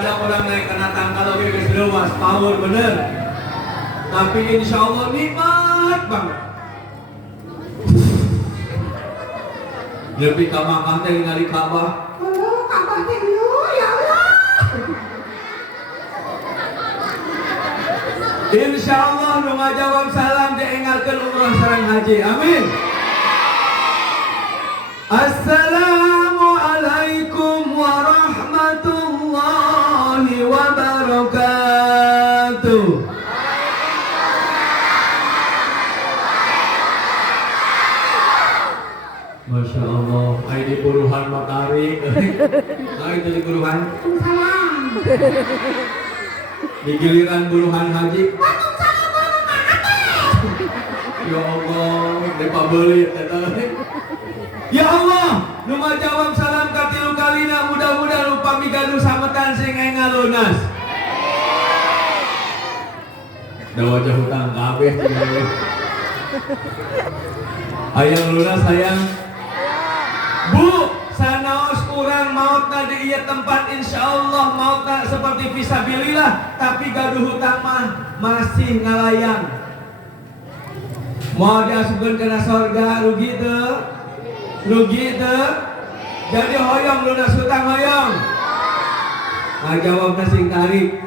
daripada orang naik kena tangkal oke geus leuwas power bener. Tapi insya Allah nikmat banget. Lebih ka Makkah teh ningali Ka'bah. Oh, Ka'bah teh ya Allah. Insya Allah nu ngajawab salam dienggalkeun umrah sareng haji. Amin. Assalamualaikum warahmatullahi wabarakatuh. Masya Allah, ini buruhan matahari. Itu di buruhan. Salam. Di giliran buruhan haji. Waalaikumsalam warahmatullahi. Ya Allah, depa beuli eta. Ya Allah, nu ngajawab salam ka tilu kalina mudah-mudahan upami gaduh sametan sing enggal lunas. Da wajah hutang kabeh. Hayang lunas hayang. Bu, sanaos urang mautna di ieu tempat insyaallah mautna seperti fisabilillah tapi gaduh hutang mah masih ngalayang. Mau diasupkeun kana sorga rugi teu? Rugi teu? Jadi hoyong lunas hutang hoyong. Jawabna sing tarik.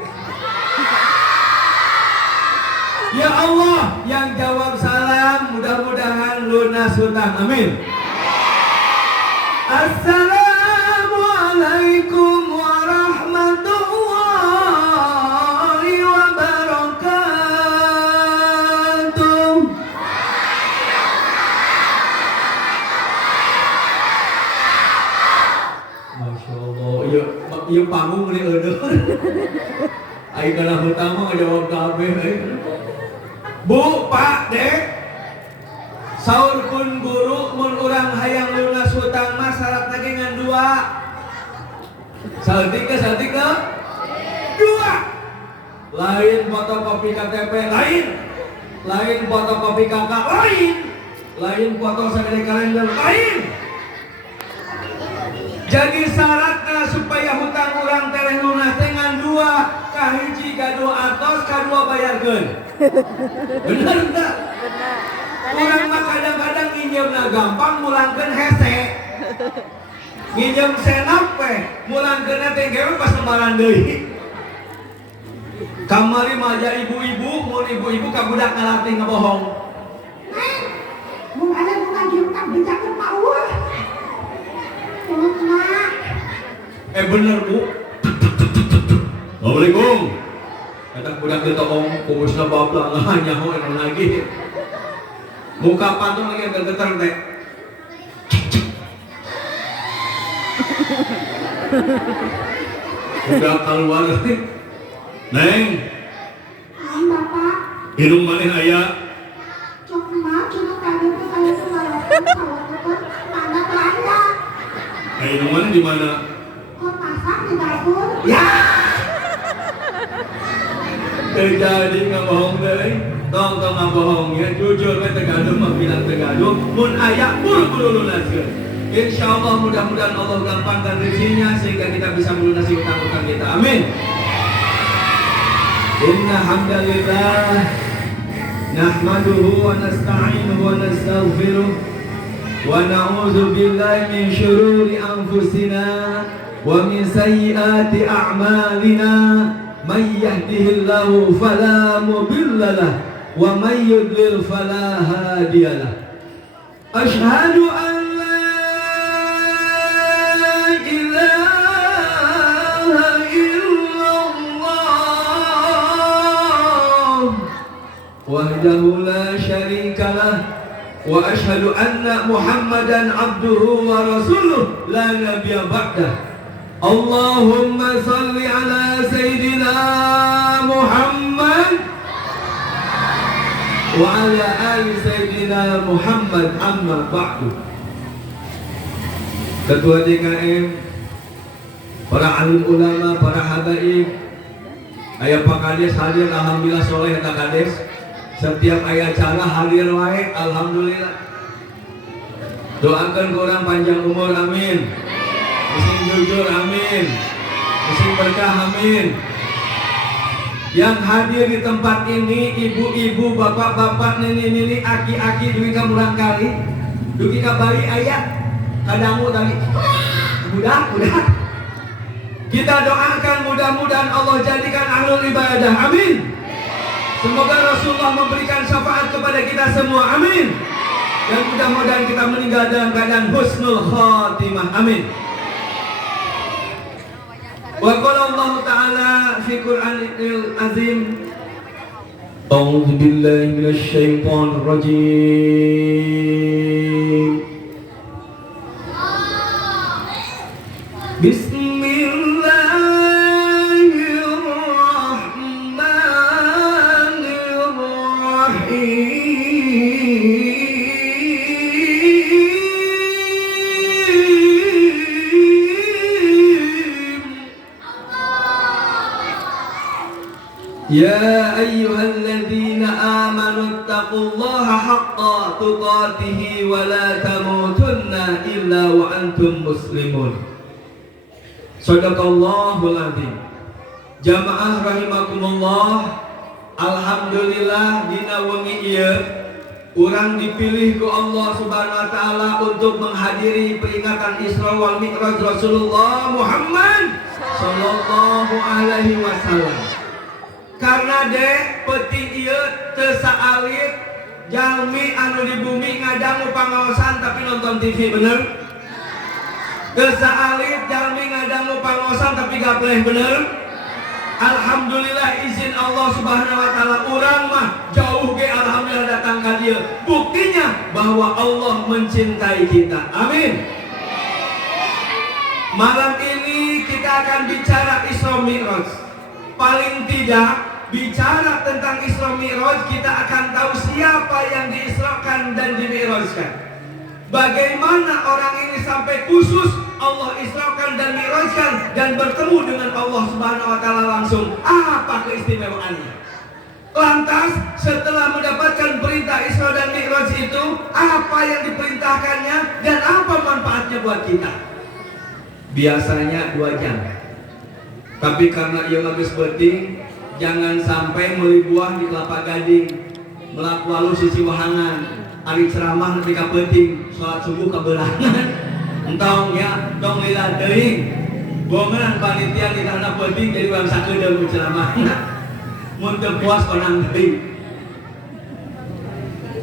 Ya Allah, yang jawab salam mudah-mudahan lunas hutang. Amin. Assalamualaikum warahmatullahi wabarakatuh. Masya Allah, iya panggung ini ada. Ayo kalau hutang mah ngejawab kabeh. Bu, Pak, Dek, saur pun guru mun urang hayang lunas hutang mah syaratna ge ngan dua. Saltika dua. Lain fotokopi KTP lain fotokopi kakak lain foto sagede kalender lain. Jadi syaratna supaya hutang urang tereh lunas teh ngan dua, kahiji gaduh atos, kadua bayarkeun. Bener enggak? Benar. Orang mah kadang-kadang nginjemna gampang mulangkeun hese. Nginjem senap we, mulangkeunna teh geus pas lembaran deui. Kamari mah aja ibu-ibu, mun ibu-ibu ka budak ngalatih ngabohong. Mun ada nu ngajiu tak bijakeun Pak Uwah. Bener Bu. Assalamualaikum. Kata budak teh tong kumusna babla nyaho enak lagi. Muka patung lagi agak getar teh. Udah keluar nih. Neng. Naon Bapak? Hidung maneh aya. Cok mah cenah tadi teh aya teh ngalakeun sawarna mana belanja. Hidung maneh di mana? Kok masak di dapur? Ya. Terjadi ngabohong deui. Tong ngabohong ya, jujur we tegaduh mah bilang tegaduh. Mun aya buru-buru lunaskeun. Insyaallah mudah-mudahan Allah gampangkan rezekinya sehingga kita bisa melunasi utang-utang kita. Amin. Inna hamdalillah nahmaduhu wa nasta'inuhu wa nastaghfiruh wa na'udzu billahi min syururi anfusina wa min sayyiati a'malina may yahdihillahu fala mudilla lahu wa may yudlil fala hadiyalah. Asyhadu an la ilaha illallah wahdahu la syarika lah wa asyhadu anna Muhammadan abduhu wa rasuluh la nabiyya ba'dah. Allahumma salli ala Sayyidina Muhammad wa ala ali Sayyidina Muhammad amma ba'du. Ketua DKM, para alim ulama, para habaib, aya Pak Kades hadir, alhamdulillah soleh eta Kades. Setiap aya acara hadir wae, alhamdulillah. Doakan kurang panjang umur, amin. Mesin jujur, amin. Musim berkah, amin. Yang hadir di tempat ini, ibu-ibu, bapak-bapak, nenek-nenek, aki-aki, dugi ka murang kali, dugi ka bayi ayat, kadamu tadi, budak. Kita doakan mudah-mudahan Allah jadikan ahlul ibadah, amin. Semoga Rasulullah memberikan syafaat kepada kita semua, amin. Dan mudah-mudahan kita meninggal dalam keadaan husnul khatimah, amin. Wa qala Allah Ta'ala fi Qur'anil Azim, A'udzu billahi minasy syaithanir rajim. Ya ayyuhalladzina amanu taqullaha haqqa tuqatih wa la tamutunna illa wa antum muslimun. Shadaqallahul azim. Jamaah rahimakumullah, alhamdulillah dina wengi ieu urang dipilih ku Allah Subhanahu wa taala untuk menghadiri peringatan Isra wal Mi'raj Rasulullah Muhammad sallallahu alaihi wasallam. Karena dek peti ieu teu saalit jalmi anu di bumi ngadangu pangaosan tapi nonton TV, bener? Teu saalit jalmi ngadangu pangaosan tapi gapleh, bener? Alhamdulillah izin Allah Subhanahu wa taala urang mah jauh ge alhamdulillah datang ka dieu. Buktinya bahwa Allah mencintai kita. Amin. Malam ini kita akan bicara Isra Mi'raj. Paling tidak bicara tentang Isra Mi'raj, kita akan tahu siapa yang diisrakan dan dimi'rajkan. Bagaimana orang ini sampai khusus Allah israkan dan mi'rajkan dan bertemu dengan Allah Subhanahu wa taala langsung. Apa keistimewaannya? Lantas setelah mendapatkan perintah Isra dan Mi'raj itu, apa yang diperintahkannya dan apa manfaatnya buat kita? Biasanya 2 jam. Tapi karena ia habis beting, jangan sampai meuli buah di kelapa gading, melaku alus sisi wahangan, ari ceramah nanti ka penting, sholat subuh keberangan, entong ya, dong lila deing, bongan panitia di tanah penting jadi orang sakedeung ceramahna, mun teu puas konang deing.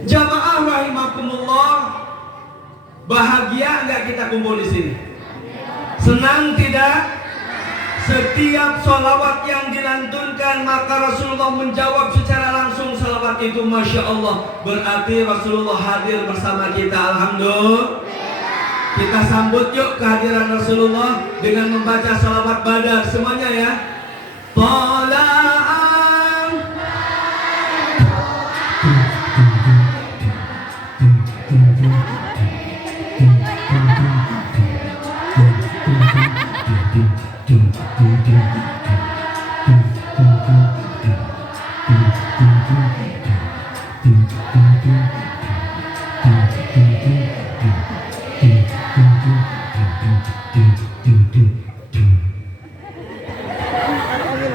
Jamaah rahimakumullah, bahagia enggak kita kumpul di sini? Senang tidak? Setiap sholawat yang dilantunkan maka Rasulullah menjawab secara langsung sholawat itu, Masya Allah. Berarti Rasulullah hadir bersama kita. Alhamdulillah. Kita sambut yuk kehadiran Rasulullah dengan membaca sholawat badar semuanya ya. Tala'an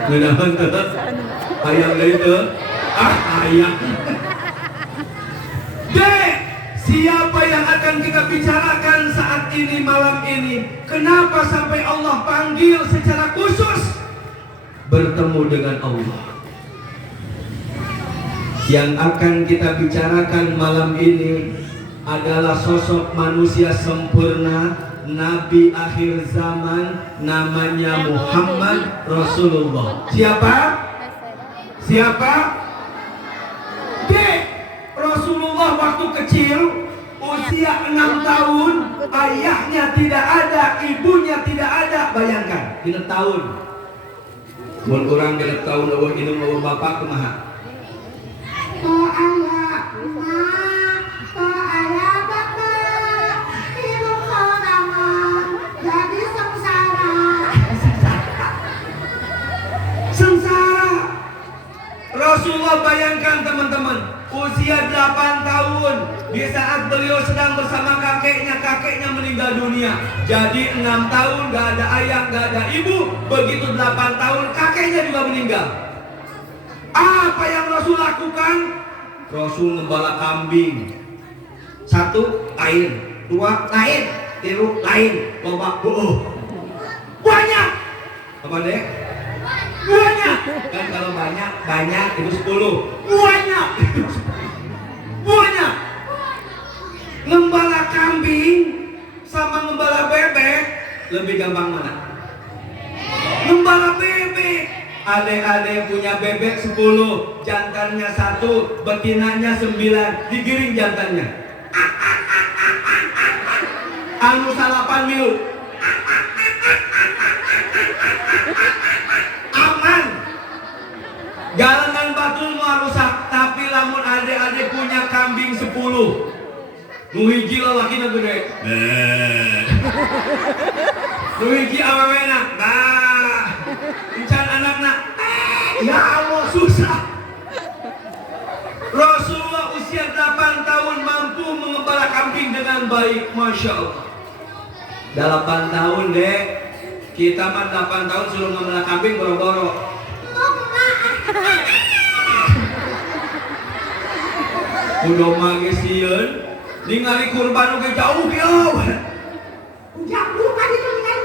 ngenahan tetap ayam dari itu ayam. Dek, siapa yang akan kita bicarakan saat ini, malam ini? Kenapa sampai Allah panggil secara khusus bertemu dengan Allah? Yang akan kita bicarakan malam ini adalah sosok manusia sempurna, Nabi akhir zaman, namanya Muhammad Rasulullah. Siapa? Siapa? Dek, Rasulullah waktu kecil, usia 6 tahun, ayahnya tidak ada, ibunya tidak ada. Bayangkan, 6 tahun. Mun urang 6 tahun eueuh indung eueuh bapak kumaha? Rasulullah bayangkan teman-teman, usia 8 tahun. Di saat beliau sedang bersama kakeknya meninggal dunia. Jadi 6 tahun gak ada ayah, gak ada ibu. Begitu 8 tahun kakeknya juga meninggal. Apa yang Rasul lakukan? Rasul membala kambing. 1 lain, 2 lain, 3 lain, loba banyak. Apa deh? Banyak. Kan kalau banyak itu 10. Banyak. Banyak. Ngembala kambing sama ngembala bebek lebih gampang mana? Ngembala bebek. Adek-adek punya bebek 10, jantannya 1, betinanya 9, digiring jantannya. Anu salapan milu. Aman. Galangan batul mau rusak, tapi lamun adek-adek punya kambing 10. Nu hiji lalakina gede. Nu hiji awewena. Nah. Encan anakna. Ya Allah susah. Rasulullah usia 8 tahun mampu mengembala kambing dengan baik, Masya Allah. 8 tahun dek. Kita mah 8 tahun suruh ngembala kambing boro-boro. Udah mage sieun, ningali kurban oge jauh jauh. Jauh kan itu dengan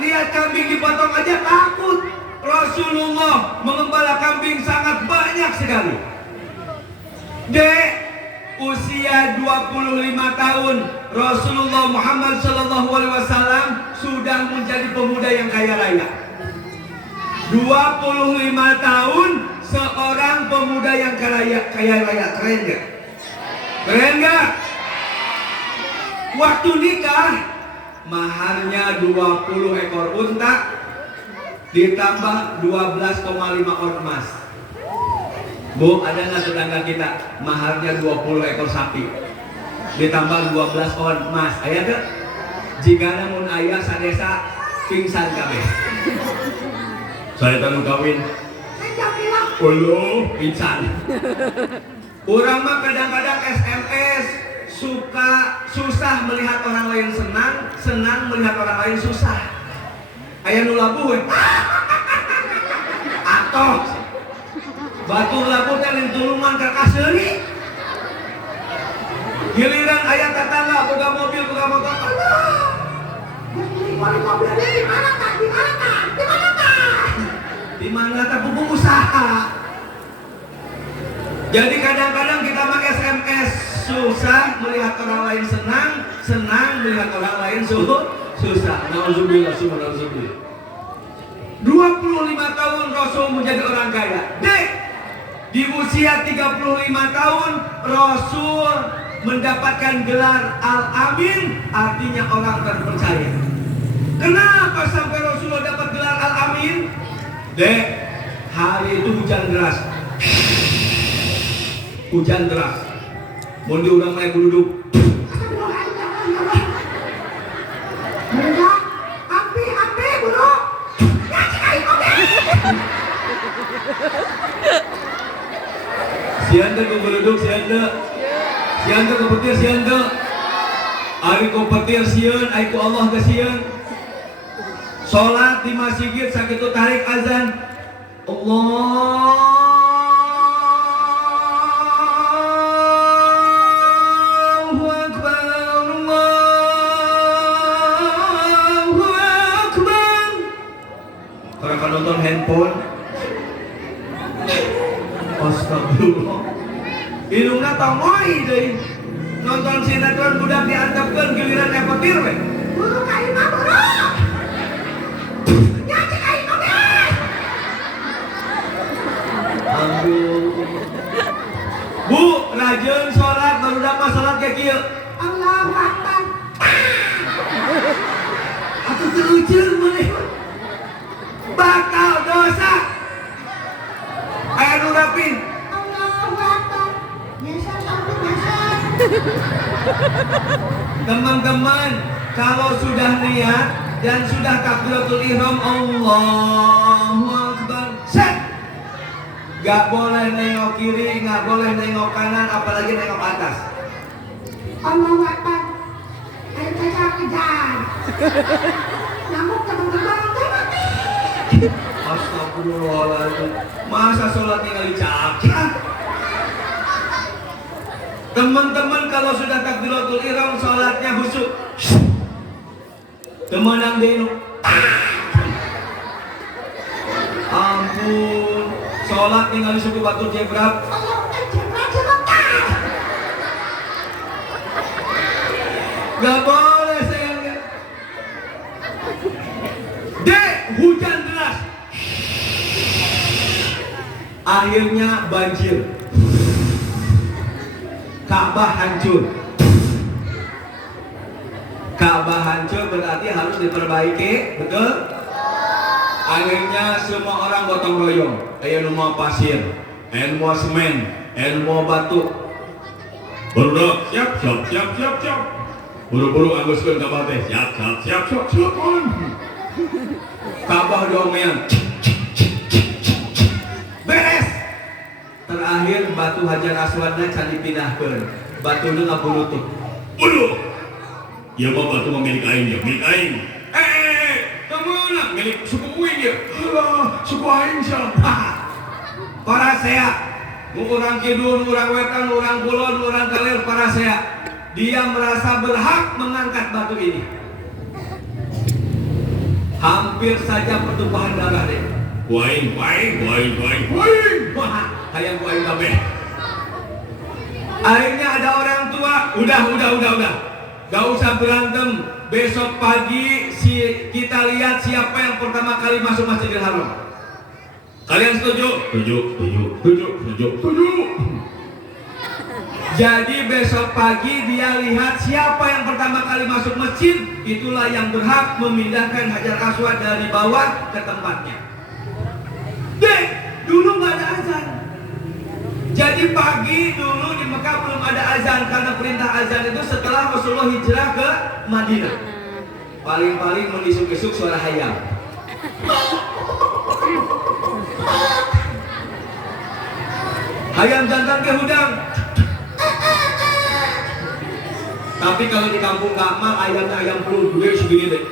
lihat kambing dipotong aja takut. Rasulullah mengembala kambing sangat banyak sekali. Dek, usia 25 tahun Rasulullah Muhammad SAW sudah menjadi pemuda yang kaya raya. 25 tahun seorang pemuda yang kaya raya. Keren gak? Keren gak? Waktu nikah maharnya 20 ekor unta ditambah 12,5 on emas. Bu, ada nggak tetangga kita maharnya 20 ekor sapi ditambah 12 on emas? Aya teh? Jika namun ayah sadesa pingsan kabeh. Saya tanu kawin. Ulu pingsan. Orang mah kadang-kadang SMS susah melihat orang lain senang, senang melihat orang lain susah. Aya nu labuh we. Atoh. Batur labuh teh lain tuluman ka kaseuri. Giliran aya tetangga boga mobil, boga motor. mobil di mana kak? Di mana kak? Di mana kak? Di mana tak buku usaha. Jadi kadang-kadang kita pakai SMS susah melihat orang lain senang, senang melihat orang lain susah. Nauzubillah, subhanallah. 25 tahun Rasul menjadi orang kaya. Dek, di usia 35 tahun Rasul mendapatkan gelar Al-Amin, artinya orang terpercaya. Kenapa sampai Rasulullah dapat gelar Al-Amin? Dek, hari itu hujan deras. Hujan deras. Mau diurang naik duduk. Api, bro. Sianda ke duduk, sianda. Sianda ke petir, sianda. Ari ku petir sieun, ari ku Allah ke sieun. Salat di masjid sakitu tarik azan. Allahu Akbar, Allahu Akbar. Orang kan nonton handphone. Astagfirullah. Ilungna tamoi deui. Nonton sinetron budak diantepkeun giliran petir we. Buru ka imah, buru. Nyaci ka imah deh. Aduh. Bu, rajin sholat baru dapat sholat kayak kieu. Allahu Akbar. Atuh teuceun maneh. Batal dosa. Aya nu rapin. Allahu Akbar. Biasa tapi biasa. Teman-teman, kalau sudah niat dan sudah takbiratul ihram, Allahu Akbar, set. Gak boleh nengok kiri, gak boleh nengok kanan, apalagi nengok atas. Allahu Akbar. Ayo kita kejar. Namun teman-teman mati. Astagfirullahaladzim. Masa sholat tinggal dicakap? Teman-teman kalau sudah takbiratul ihram sholatnya khusyuk. Temenang denu. Ampun, sholat tinggal di suku batu jebrab. Gak boleh sayangnya. Dek, hujan deras. Akhirnya banjir. Ka'bah hancur. Ka'bah hancur berarti harus diperbaiki, betul? Akhirnya semua orang gotong royong. Ayo mau pasir, ayo mau semen, ayo mau batu. Buru, siap. Buru-buru anguskeun kapal teh. Siap. Ka'bah diomean. Beres. Terakhir batu Hajar Aswadna can dipindahkeun. Batunya ngabulutuk. Bulu. Ya mah batu milik aing ya, milik aing. Kemana? Milik suku uing ya. Alah, suku aing siapa? Para sea. Nu urang kidul, nu urang wetan, nu urang kulon, nu urang kalir, para sea. Dia merasa berhak mengangkat batu ini. Hampir saja pertumpahan darah deh. Waing. Wah, hayang waing kabeh. Akhirnya ada orang tua, udah. Gak usah berantem. Besok pagi kita lihat siapa yang pertama kali masuk Masjidil Haram. Kalian setuju? Setuju. Jadi besok pagi dia lihat siapa yang pertama kali masuk masjid, itulah yang berhak memindahkan Hajar Aswad dari bawah ke tempatnya. Dek, dulu nggak ada azan. Jadi pagi dulu di Mekah belum ada azan karena perintah azan itu setelah Rasulullah hijrah ke Madinah. Paling-paling mendisuk-isuk suara hayam. Hayam jantan ke hudang. Tapi kalau di kampung Kamal ayamnya ayam pelur gede segini deh.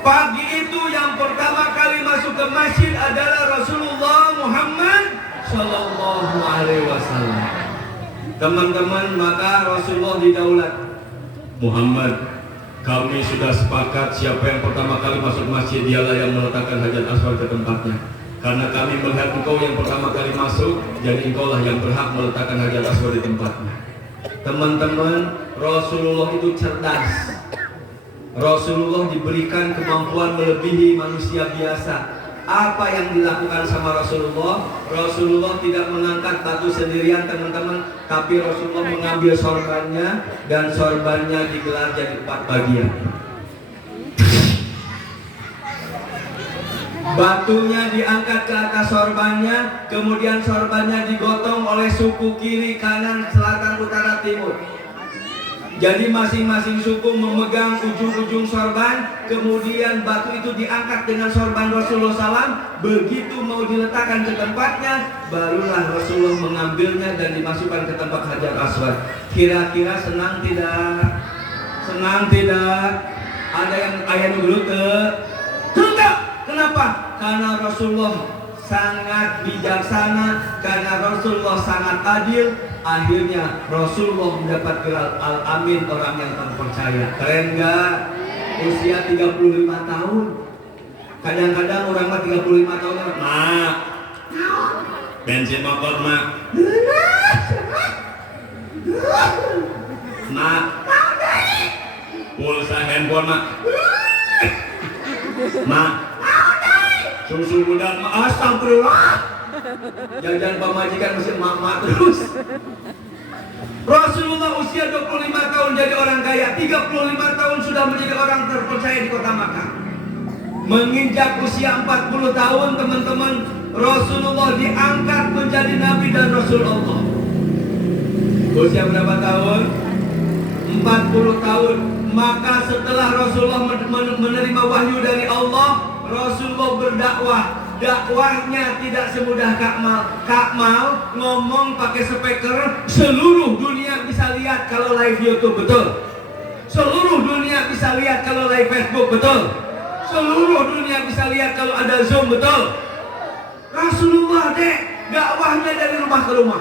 Pagi itu yang pertama kali masuk ke masjid adalah Rasulullah Muhammad Sallallahu Alaihi Wasallam. Teman-teman, maka Rasulullah didaulat. Muhammad, kami sudah sepakat siapa yang pertama kali masuk masjid dialah yang meletakkan Hajar Aswad ke tempatnya. Karena kami melihat engkau yang pertama kali masuk, jadi engkaulah yang berhak meletakkan Hajar Aswad di tempatnya. Teman-teman, Rasulullah itu cerdas. Rasulullah diberikan kemampuan melebihi manusia biasa. Apa yang dilakukan sama Rasulullah? Rasulullah tidak mengangkat batu sendirian teman-teman, tapi Rasulullah mengambil sorbannya dan sorbannya digelar jadi 4 bagian. Batunya diangkat ke atas sorbannya, kemudian sorbannya digotong oleh suku kiri, kanan, selatan, utara, timur. Jadi masing-masing suku memegang ujung-ujung sorban, kemudian batu itu diangkat dengan sorban Rasulullah SAW. Begitu mau diletakkan ke tempatnya, barulah Rasulullah mengambilnya dan dimasukkan ke tempat Hajar Aswad. Kira-kira senang tidak? Senang tidak? Ada yang ayam dulu tidak? Kenapa? Karena Rasulullah sangat bijaksana, karena Rasulullah sangat adil. Akhirnya Rasulullah mendapat gelar Al-Amin, orang yang terpercaya. Keren gak? Usia 35 tahun. Kadang-kadang orang mah 35 tahun mak bensin motor mak pulsa handphone mak susu budak mak. Astagfirullah. Jajan pemajikan mesti mak terus. Rasulullah usia 25 tahun jadi orang kaya, 35 tahun sudah menjadi orang terpercaya di kota Makkah. Menginjak usia 40 tahun teman-teman, Rasulullah diangkat menjadi Nabi dan Rasul Allah. Usia berapa tahun? 40 tahun. Maka setelah Rasulullah menerima wahyu dari Allah, Rasulullah berdakwah. Dakwahnya tidak semudah Kakmal ngomong pakai speaker, seluruh dunia bisa lihat kalau live YouTube, betul. Seluruh dunia bisa lihat kalau live Facebook, betul. Seluruh dunia bisa lihat kalau ada Zoom, betul. Rasulullah dakwahnya dari rumah ke rumah.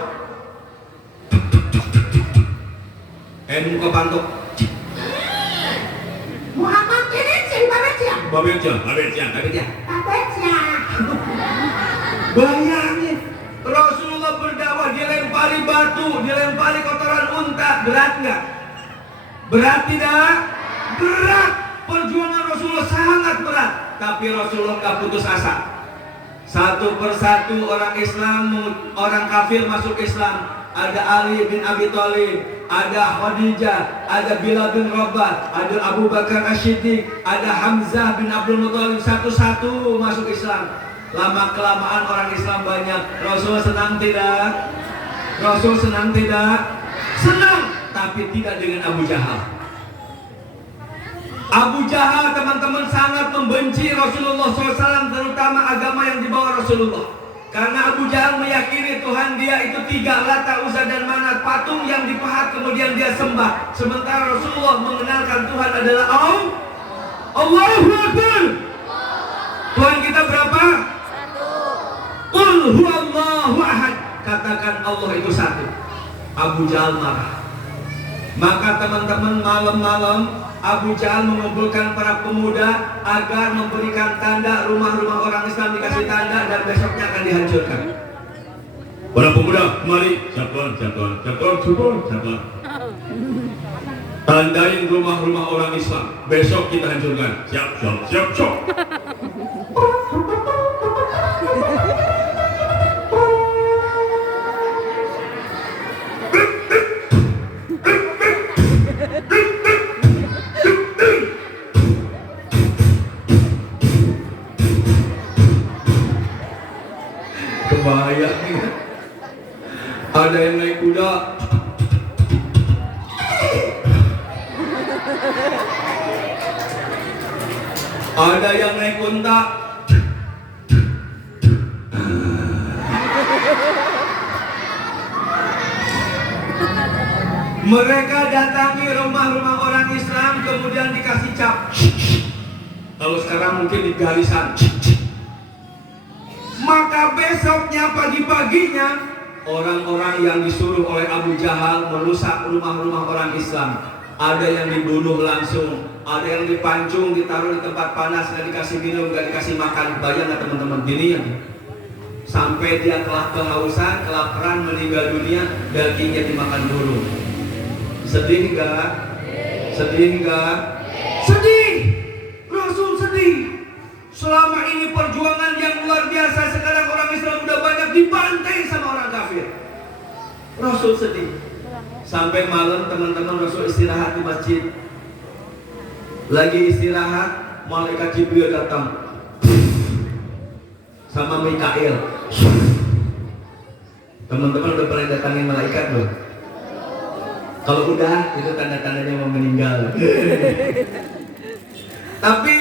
Muka pantok. Muhammad ini sih Babetja. Bayangin, Rasulullah berdakwah, dilempari batu, dilempari kotoran unta, berat nggak? Berat tidak? Berat. Perjuangan Rasulullah sangat berat, tapi Rasulullah nggak putus asa. Satu persatu orang Islam, orang kafir masuk Islam. Ada Ali bin Abi Thalib, ada Khadijah, ada Bilal bin Rabah, ada Abu Bakar As-Siddiq, ada Hamzah bin Abdul Muthalib, satu-satu masuk Islam. Lama kelamaan orang Islam banyak. Rasul senang tidak? Rasul senang tidak? Senang, tapi tidak dengan Abu Jahal. Abu Jahal teman-teman sangat membenci Rasulullah SAW, terutama agama yang dibawa Rasulullah. Karena Abu Jahal meyakini Tuhan dia itu 3, Lata, Uzza dan Manat, patung yang dipahat kemudian dia sembah. Sementara Rasulullah mengenalkan Tuhan adalah Allahu Akbar. Tuhan kita berapa? Qul huwallahu ahad. Katakan Allah itu satu. Abu Jahal marah. Maka teman-teman, malam-malam Abu Jahal mengumpulkan para pemuda agar memberikan tanda, rumah-rumah orang Islam dikasih tanda dan besoknya akan dihancurkan. Para pemuda, mari, siapkan. Tandain rumah-rumah orang Islam, besok kita hancurkan. Siap. Kebayang nih, ada yang naik kuda, ada yang naik unta, mereka datangi rumah-rumah orang Islam kemudian dikasih cap. Kalau sekarang mungkin di garisan. Maka besoknya pagi-paginya orang-orang yang disuruh oleh Abu Jahal merusak rumah-rumah orang Islam. Ada yang dibunuh langsung, ada yang dipancung, ditaruh di tempat panas, nggak dikasih minum, nggak dikasih makan. Bayang nggak teman-teman? Gini ya, sampai dia telah kehausan, kelaparan, meninggal dunia, dagingnya dimakan burung. Sedih nggak? Sedih nggak? Sedih. Rasul sedih. Selama ini perjuangan yang luar biasa, sekarang orang Islam udah banyak dibantai sama orang kafir. Rasul sedih. Sampai malam teman-teman Rasul istirahat di masjid. Lagi istirahat, malaikat Jibril datang sama Mikail. Teman-teman udah pernah datangin malaikat belum? Kalau udah, itu tanda-tandanya mau meninggal. Tapi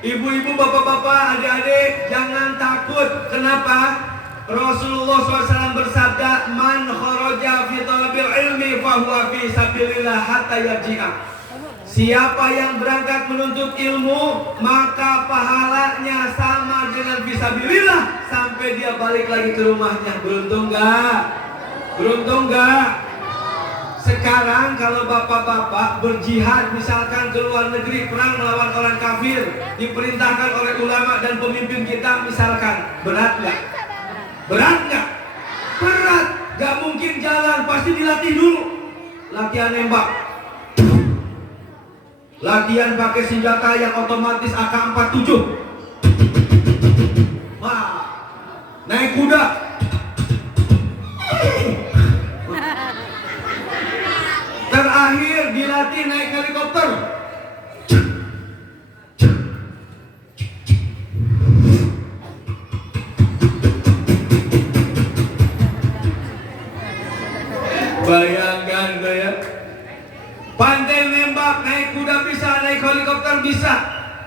ibu-ibu, bapak-bapak, adik-adik, jangan takut. Kenapa? Rasulullah SAW bersabda, "Man kharaja fi talabil ilmi fahuwa fi sabilillah hatta yarji'a." Siapa yang berangkat menuntut ilmu, maka pahalanya sama dengan fisabilillah sampai dia balik lagi ke rumahnya. Beruntung enggak? Beruntung enggak? Sekarang kalau bapak-bapak berjihad misalkan ke luar negeri, perang melawan orang kafir, diperintahkan oleh ulama dan pemimpin kita misalkan, berat nggak? Berat nggak? Berat. Gak mungkin jalan, pasti dilatih dulu. Latihan nembak, latihan pakai senjata yang otomatis AK-47. Wah, naik kuda. Terakhir dilatih naik helikopter. bisa.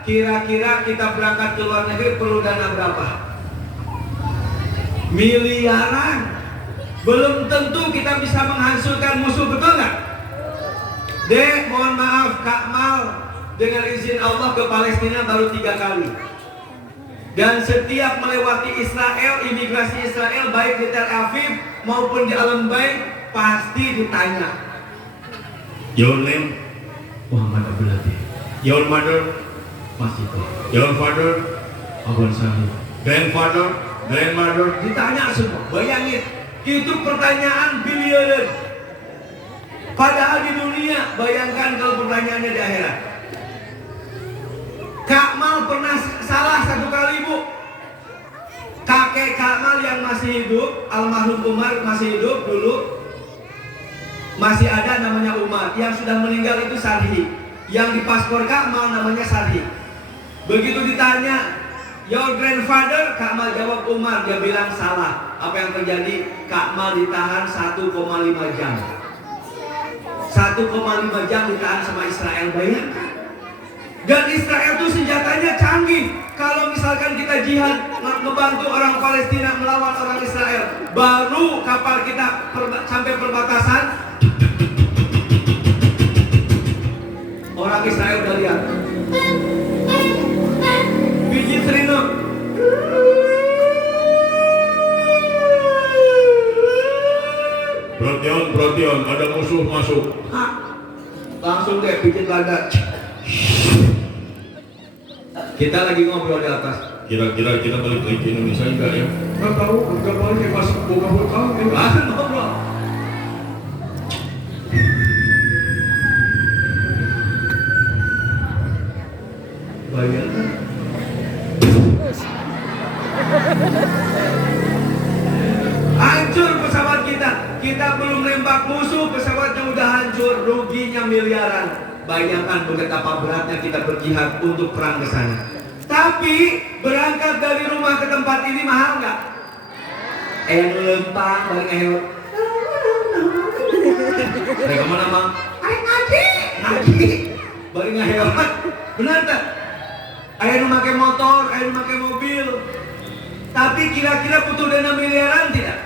Kira-kira kita berangkat ke luar negeri perlu dana berapa? Miliaran. Belum tentu kita bisa menghancurkan musuh, betul nggak? Dek, mohon maaf, Kak Mal dengan izin Allah ke Palestina baru 3 kali. Dan setiap melewati Israel, imigrasi Israel, baik di Tel Aviv maupun di Al-Baik, pasti ditanya, your name? Muhammad Abdul Latif. Your mother? Masito. Your father? Abang Sani. Grandfather? Grandmother? Ditanya semua. Bayangin, itu pertanyaan biliuner. Padahal di dunia, bayangkan kalau pertanyaannya di akhirat. Kak Mal pernah salah 1 kali, Bu. Kakek Kak Mal yang masih hidup, almarhum Umar masih hidup dulu. Masih ada namanya Umar. Yang sudah meninggal itu Sarhi. Yang di paspor Kak Mal namanya Sarhi. Begitu ditanya, your grandfather, Kak Mal jawab Umar. Dia bilang salah. Apa yang terjadi? Kak Mal ditahan 1,5 jam. 1,5 jam ditahan sama Israel, bayangkan. Dan Israel itu senjatanya canggih. Kalau misalkan kita jihad membantu orang Palestina melawan orang Israel, baru kapal kita sampai perbatasan, orang Israel udah lihat. Biji serino. Perhatian, ada musuh masuk. Hah? Langsung deh bikin badan. Kita lagi ngobrol di atas. Kira-kira kita balik lagi ke Indonesia enggak ya? Nggak tahu, nggak boleh masuk buka-buka. Langsung ngobrol. Bayangkan. Hancur pesawat kita. Kita belum nembak musuh, pesawatnya udah hancur, ruginya miliaran. Bayangkan betapa beratnya kita berjihad untuk perang ke sana. Tapi berangkat dari rumah ke tempat ini mahal nggak? Lempang, balik ngehewat. Mereka mana mang? Ngaji, balik ngehewat. Benar tak? Ayah nu make motor, ayah nu make mobil. Tapi kira-kira butuh dana miliaran tidak?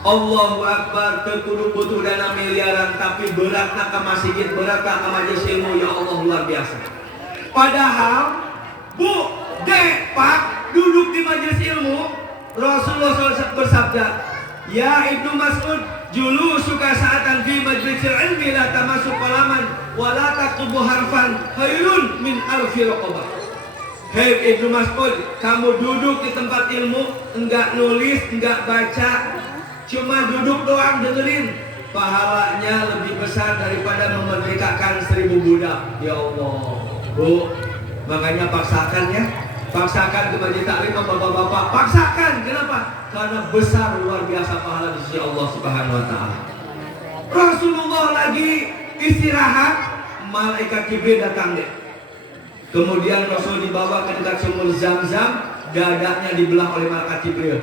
Allahu Akbar, kudu butuh dana miliaran, tapi berat nak ke masjid, berat nak ke majelis ilmu, ya Allah luar biasa. Padahal, Bu, Dek, Pak, duduk di majelis ilmu, Rasulullah SAW bersabda, ya Ibnu Mas'ud, julu suka saatan fi majlis ilmi la tamasuk kalaman, wa la taktubu harfan, khairun min alfi raqabah. Hei Ibnu Mas'ud, kamu duduk di tempat ilmu, enggak nulis, enggak baca, cuma duduk doang dengerin, pahalanya lebih besar daripada memerdekakan 1000 budak. Ya Allah, Bu, makanya paksakan ya, paksakan ke majelis taklim bapak-bapak, paksakan. Kenapa? Karena besar luar biasa pahala di sisi Allah Subhanahu Wa Taala. Rasulullah lagi istirahat, malaikat Jibril datang deh. Kemudian Rasul dibawa ke dekat sumur Zam-Zam, dadanya dibelah oleh malaikat Jibril.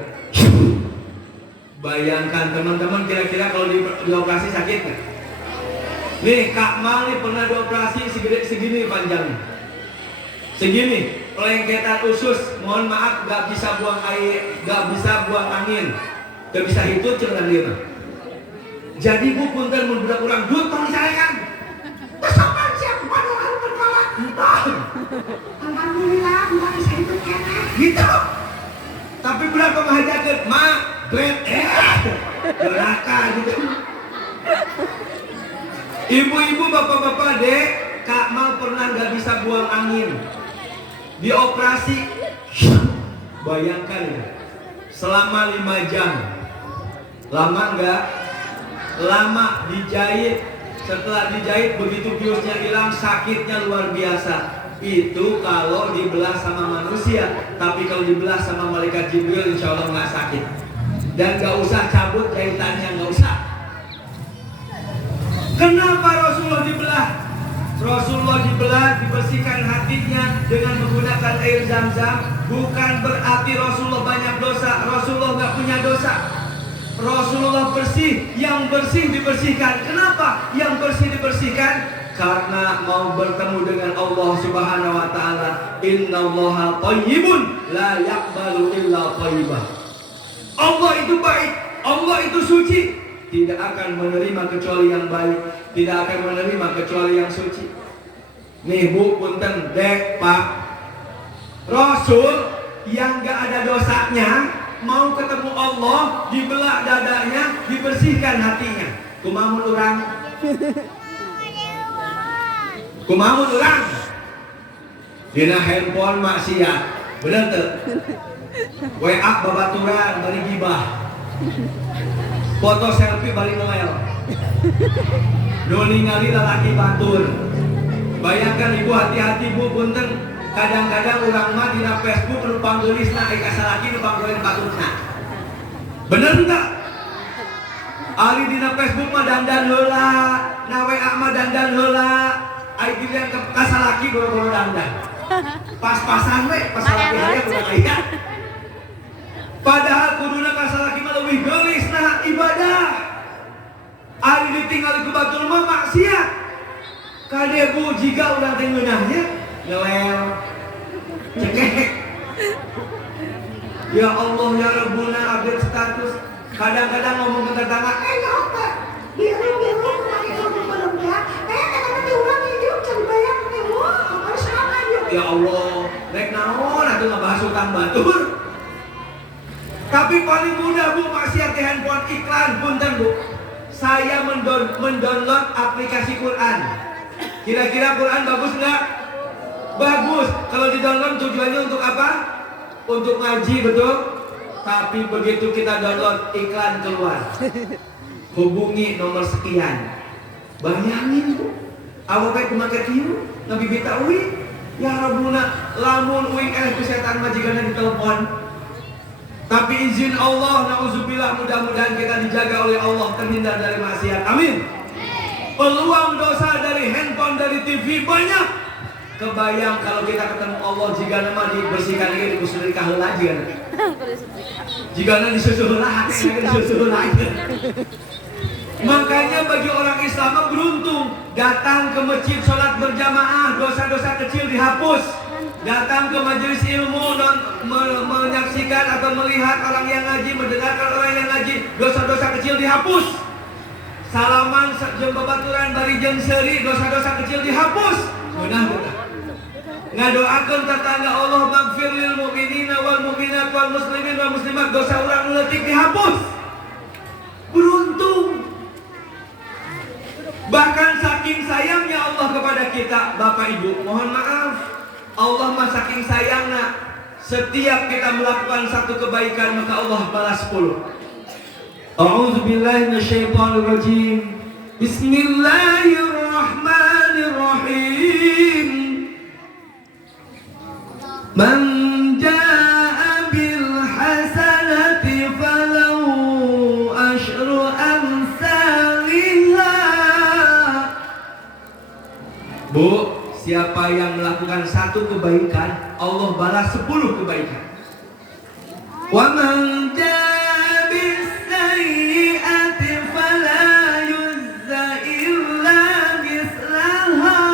Bayangkan teman-teman, kira-kira kalau dioperasi sakit nggak? Nih Kak Mal nih pernah dioperasi segini panjangnya, segini, pelengketan usus. Mohon maaf, nggak bisa buang air, nggak bisa buang angin, nggak bisa hidup dengan dia. Jadi Bu punten membudak orang duit tolong dicairkan. Kesopan siap pada orang berkala. Alhamdulillah, bukan bisa hidup kena. Gitu. Tapi berapa mengajarkan, mak, grade neraka gitu. Ibu-ibu, bapak-bapak, Dek, Kak Mal pernah nggak bisa buang angin, dioperasi. Bayangkan ya, selama 5 jam. Lama nggak? Lama. Dijahit. Setelah dijahit, begitu biusnya hilang, sakitnya luar biasa. Itu kalau dibelah sama manusia. Tapi kalau dibelah sama malaikat Jibril, insya Allah nggak sakit. Dan nggak usah cabut jahitannya, nggak usah. Kenapa Rasulullah dibelah? Rasulullah dibelah, dibersihkan hatinya dengan menggunakan air Zam-Zam. Bukan berarti Rasulullah banyak dosa. Rasulullah nggak punya dosa. Rasulullah bersih, yang bersih dibersihkan. Kenapa yang bersih dibersihkan? karena mau bertemu dengan Allah Subhanahu wa taala. Innallaha thayyibun la yaqbalu illa thayyiban. Allah itu baik, Allah itu suci, tidak akan menerima kecuali yang baik, tidak akan menerima kecuali yang suci. Nih Bu, punten, Dek, Pak, Rasul yang gak ada dosanya mau ketemu Allah, dibelah dadanya, dibersihkan hatinya. Kumamun orang, kumamun orang, dina handphone maksiat, bener tuh. WA babaturan, bari gibah, foto selfie bari ngel, nu ningali lalaki batur. Bayangkan ibu, hati-hati Bu, punten. Kadang-kadang orang mah dina Facebook numpang gelisna eka salaki numpang goen baturna. Bener enggak? Ari dina Facebook mah dandan heula, na WA mah dandan heula, ari dilihat ke kasalaki boro-boro dandan. Pas-pasan we, pas salaki aya urang aya. Padahal kuduna kasalaki mah leuwih geulis nah ibadah. Ari ditinggal ku batur mah maksiat. Kade Bu, jika urang teh ngeunahnya ngewel cekek. Ya Allah ya Rabbuna, update status. Kadang-kadang ngomong ke tetangga, nyopet biru pakai kerudung berembak, kadang-kadang diulang hidup cari bayang nih, wah harus sama yuk. ya Allah, rek naon atuh ngabahas utang batur. Tapi paling mudah Bu, maksiat di handphone iklan. Punten Bu, saya mendownload aplikasi Quran. Kira-kira Quran bagus nggak? Bagus. Kalau di-download tujuannya untuk apa? Untuk ngaji, betul? Tapi begitu kita download, iklan keluar. Hubungi nomor sekian. Bayangin Bu, awake kumaha kieu ngabibita uwi. Ya Rabbuna, lamun uwi eleh ku setan majigana di telepon. Tapi izin Allah, nauzubillah, mudah-mudahan kita dijaga oleh Allah, terhindar dari maksiat. Amin. Peluang dosa dari handphone, dari TV banyak. Kebayang kalau kita ketemu Allah, jika nama dibersihkan lagi, dikusuri kahul aja. Jika nama disusul lagi, disusul lagi. Makanya bagi orang Islam beruntung, datang ke masjid sholat berjamaah, dosa-dosa kecil dihapus. Datang ke majelis ilmu dan menyaksikan atau melihat orang yang ngaji, mendengarkan orang yang ngaji, dosa-dosa kecil dihapus. Salaman jeung babaturan bari jeung seuri, dosa-dosa kecil dihapus. Mudah-mudahan ngadoakeun tetangga Allah, maghfir lil mu'minina wal mu'minat wal muslimin wal muslimat, dosa urang leutik dihapus. Beruntung. Bahkan saking sayangnya Allah kepada kita, Bapak Ibu, mohon maaf, Allah mah saking sayangna, setiap kita melakukan satu kebaikan maka Allah balas 10. A'udzubillahi minasyaitonirrajim. Bismillahirrahmanirrahim. Man jaa'a bil hasanati falahu asyru amsalihha. Bu, siapa yang melakukan satu kebaikan, Allah balas 10 kebaikan. Wa man jaa'a bis sayyi'ati fala yujza illa mislaha.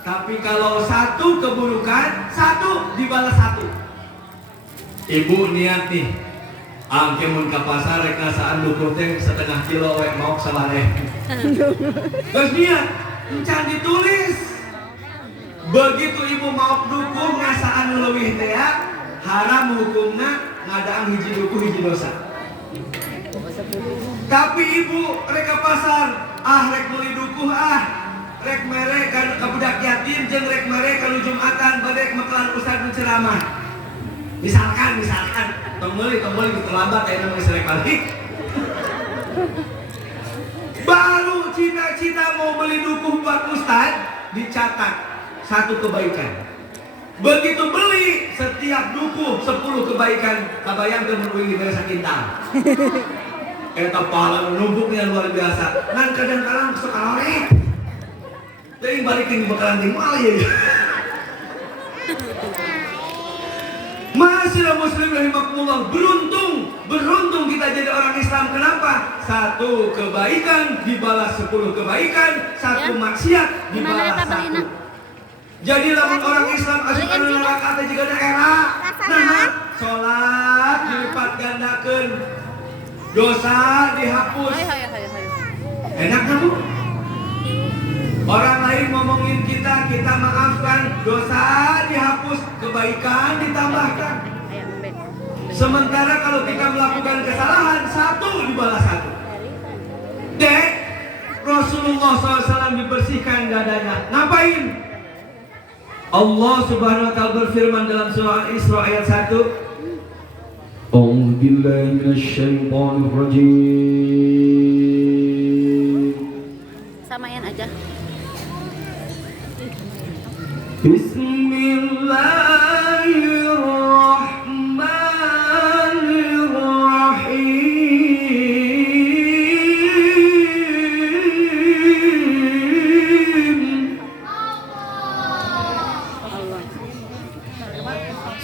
Tapi kalau satu keburukan, satu dibalas satu. Ibu niat nih, angke mun ka pasar rek ngasaan dukuh teh setengah kilo we mau sabareh. Geus niat, encan ditulis. Begitu ibu mau dukuh ngasaan leuwih teh ya, haram hukumna ngadaang hiji dukuh hiji dosa. Tapi ibu rek ka pasar, rek meuli dukuh rek mere ka budak yatim jeung rek mere ka Jumatan bade meklan ustaz nu ceramah. Misalkan tong meuli terlambat aya nu geus rek balik. Baru cita-cita mau beli dukuh buat ustaz, dicatat satu kebaikan. Begitu beli setiap dukuh 10 kebaikan, kabayang teu mun uing dibere sakintal. Eta pahala numpuknya luar biasa. Ngan kadang-kadang sekalorek. Teuing balikin bakalan ting mal ya. Ma'asyiral muslim rahimakumullah, beruntung kita jadi orang Islam. Kenapa? 1 kebaikan dibalas 10 kebaikan, 1 maksiat dibalas 1. Jadi lamun orang Islam asup neraka teh jiga era. Nah, salat dilipat gandakeun. Dosa dihapus. Enak kan Bu? Orang lain ngomongin kita maafkan, dosa dihapus, kebaikan ditambahkan. Sementara kalau kita melakukan kesalahan, 1 dibalas 1. Dek, Rasulullah SAW dibersihkan dadanya. Ngapain? Allah Subhanahu wa taala berfirman dalam surah Al-Isra ayat 1. A'udzu billahi minasyaitonir rajim. Samain aja.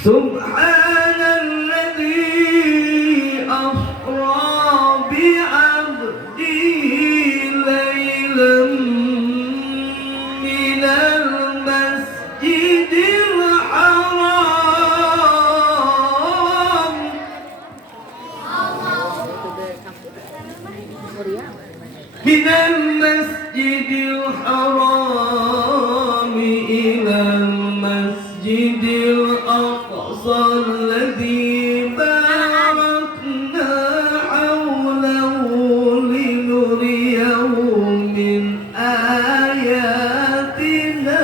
Subhanalladzi asra bi'abdihi laylan minal masjidil haram minal masjidil haram ilal masjidil aqsa alladzi barakna hawlahu linuriyahu min ayatina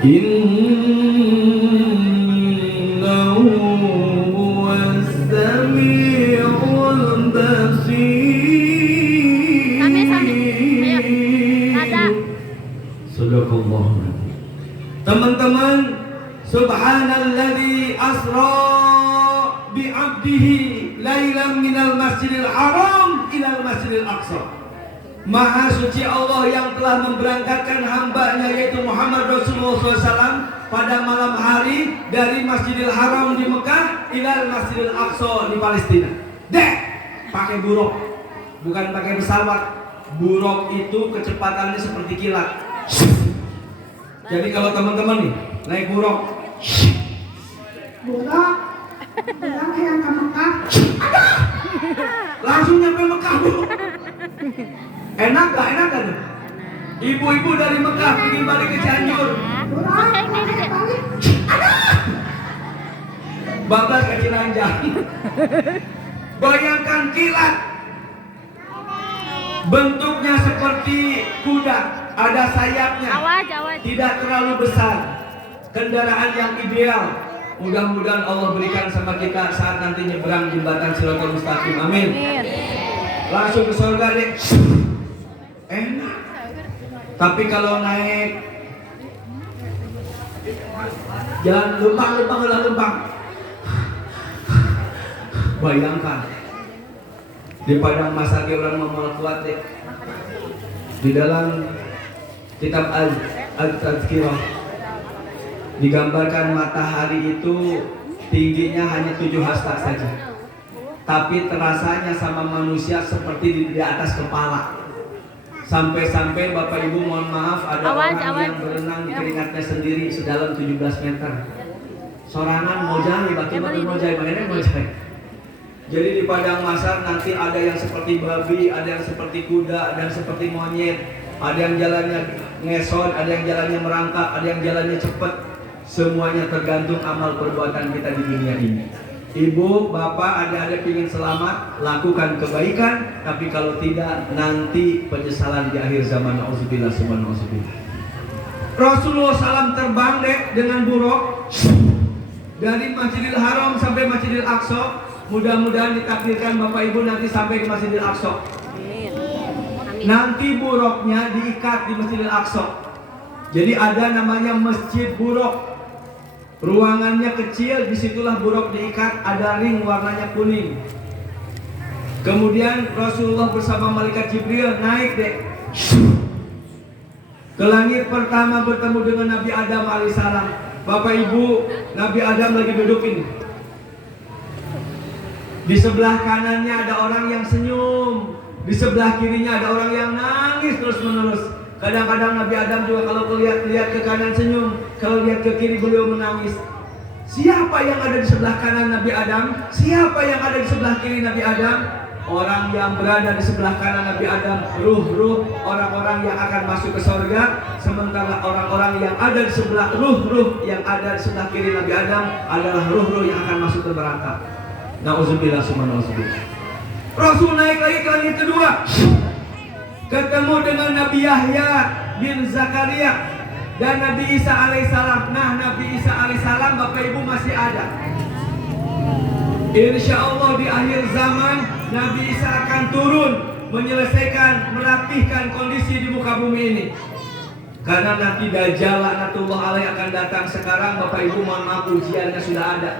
innahu huwas samiul basir. Sadaqallah. Teman-teman, subhanalladzi asra bi'abdihi lailan minal masjidil haram ilal masjidil aqsa. Maha suci Allah yang telah memberangkatkan hambanya yaitu Muhammad Rasulullah SAW pada malam hari dari Masjidil Haram di Mekah ilal Masjidil Aqsa di Palestina. Dek, pakai buruk, bukan pakai pesawat. Buruk itu kecepatannya seperti kilat. Jadi kalau teman-teman nih naik buruk, Buruk, bilang yang ke Mekah. langsung nyampe Mekah Bu. Enak gak? Enak gak tuh? Ibu-ibu dari Mekah ingin balik ke Cianjur, Buruk, balik. bablas ke Cilanjang. Bayangkan kilat, bentuknya seperti kuda, ada sayapnya, tidak terlalu besar, kendaraan yang ideal. Mudah-mudahan Allah berikan sama kita saat nanti nyebrang jembatan Shiratal Mustaqim. Amin. Langsung ke surga deh. Enak. Tapi kalau naik jalan lempang. Bayangkan di padang mahsyar orang memal kuat deh. Di dalam kitab Al-Tazkirah digambarkan matahari itu tingginya hanya 7 hasta saja, tapi terasanya sama manusia seperti di atas kepala. Sampai-sampai Bapak Ibu mohon maaf, ada orang yang berenang di keringatnya sendiri sedalam 17 meter. Sorangan mojang, bagi-bagi mojang, bagaimana mojang? Jadi di padang mahsyar nanti ada yang seperti babi, ada yang seperti kuda, ada yang seperti monyet, ada yang jalannya ngesot, ada yang jalannya merangkak, ada yang jalannya cepat. Semuanya tergantung amal perbuatan kita di dunia ini. Ibu, bapak, adik-adik ingin selamat, lakukan kebaikan. Tapi kalau tidak, nanti penyesalan di akhir zaman. Na'udzubillah, subhanallah. Rasulullah SAW terbang deh dengan buruk dari Masjidil Haram sampai Masjidil Aqsa. Mudah-mudahan ditakdirkan Bapak Ibu nanti sampai ke Masjidil Aqsa. Nanti buruknya diikat di Masjidil Aqsa. Jadi ada namanya Masjid Buruk. Ruangannya kecil, disitulah buruk diikat, ada ring warnanya kuning. Kemudian Rasulullah bersama malaikat Jibril naik deh Ke langit pertama bertemu dengan Nabi Adam alaihissalam. Bapak Ibu, Nabi Adam lagi duduk ini. Di sebelah kanannya ada orang yang senyum, di sebelah kirinya ada orang yang nangis terus menerus. Kadang-kadang Nabi Adam juga kalau lihat ke kanan senyum, kalau lihat ke kiri beliau menangis. Siapa yang ada di sebelah kanan Nabi Adam? Siapa yang ada di sebelah kiri Nabi Adam? Orang yang berada di sebelah kanan Nabi Adam, ruh-ruh orang-orang yang akan masuk ke surga. Sementara orang-orang yang ada di sebelah ruh-ruh yang ada di sebelah kiri Nabi Adam adalah ruh-ruh yang akan masuk ke neraka. Nauzubillah summa nauzubillah. Rasul naik lagi ke langit kedua, ketemu dengan Nabi Yahya bin Zakaria dan Nabi Isa alaihissalam. Nah, Nabi Isa alaihissalam Bapak Ibu masih ada. Insya Allah di akhir zaman Nabi Isa akan turun menyelesaikan, merapihkan kondisi di muka bumi ini. Karena nanti Dajjal laknatullah alaih akan datang. Sekarang Bapak Ibu mohon maaf, ujiannya sudah ada.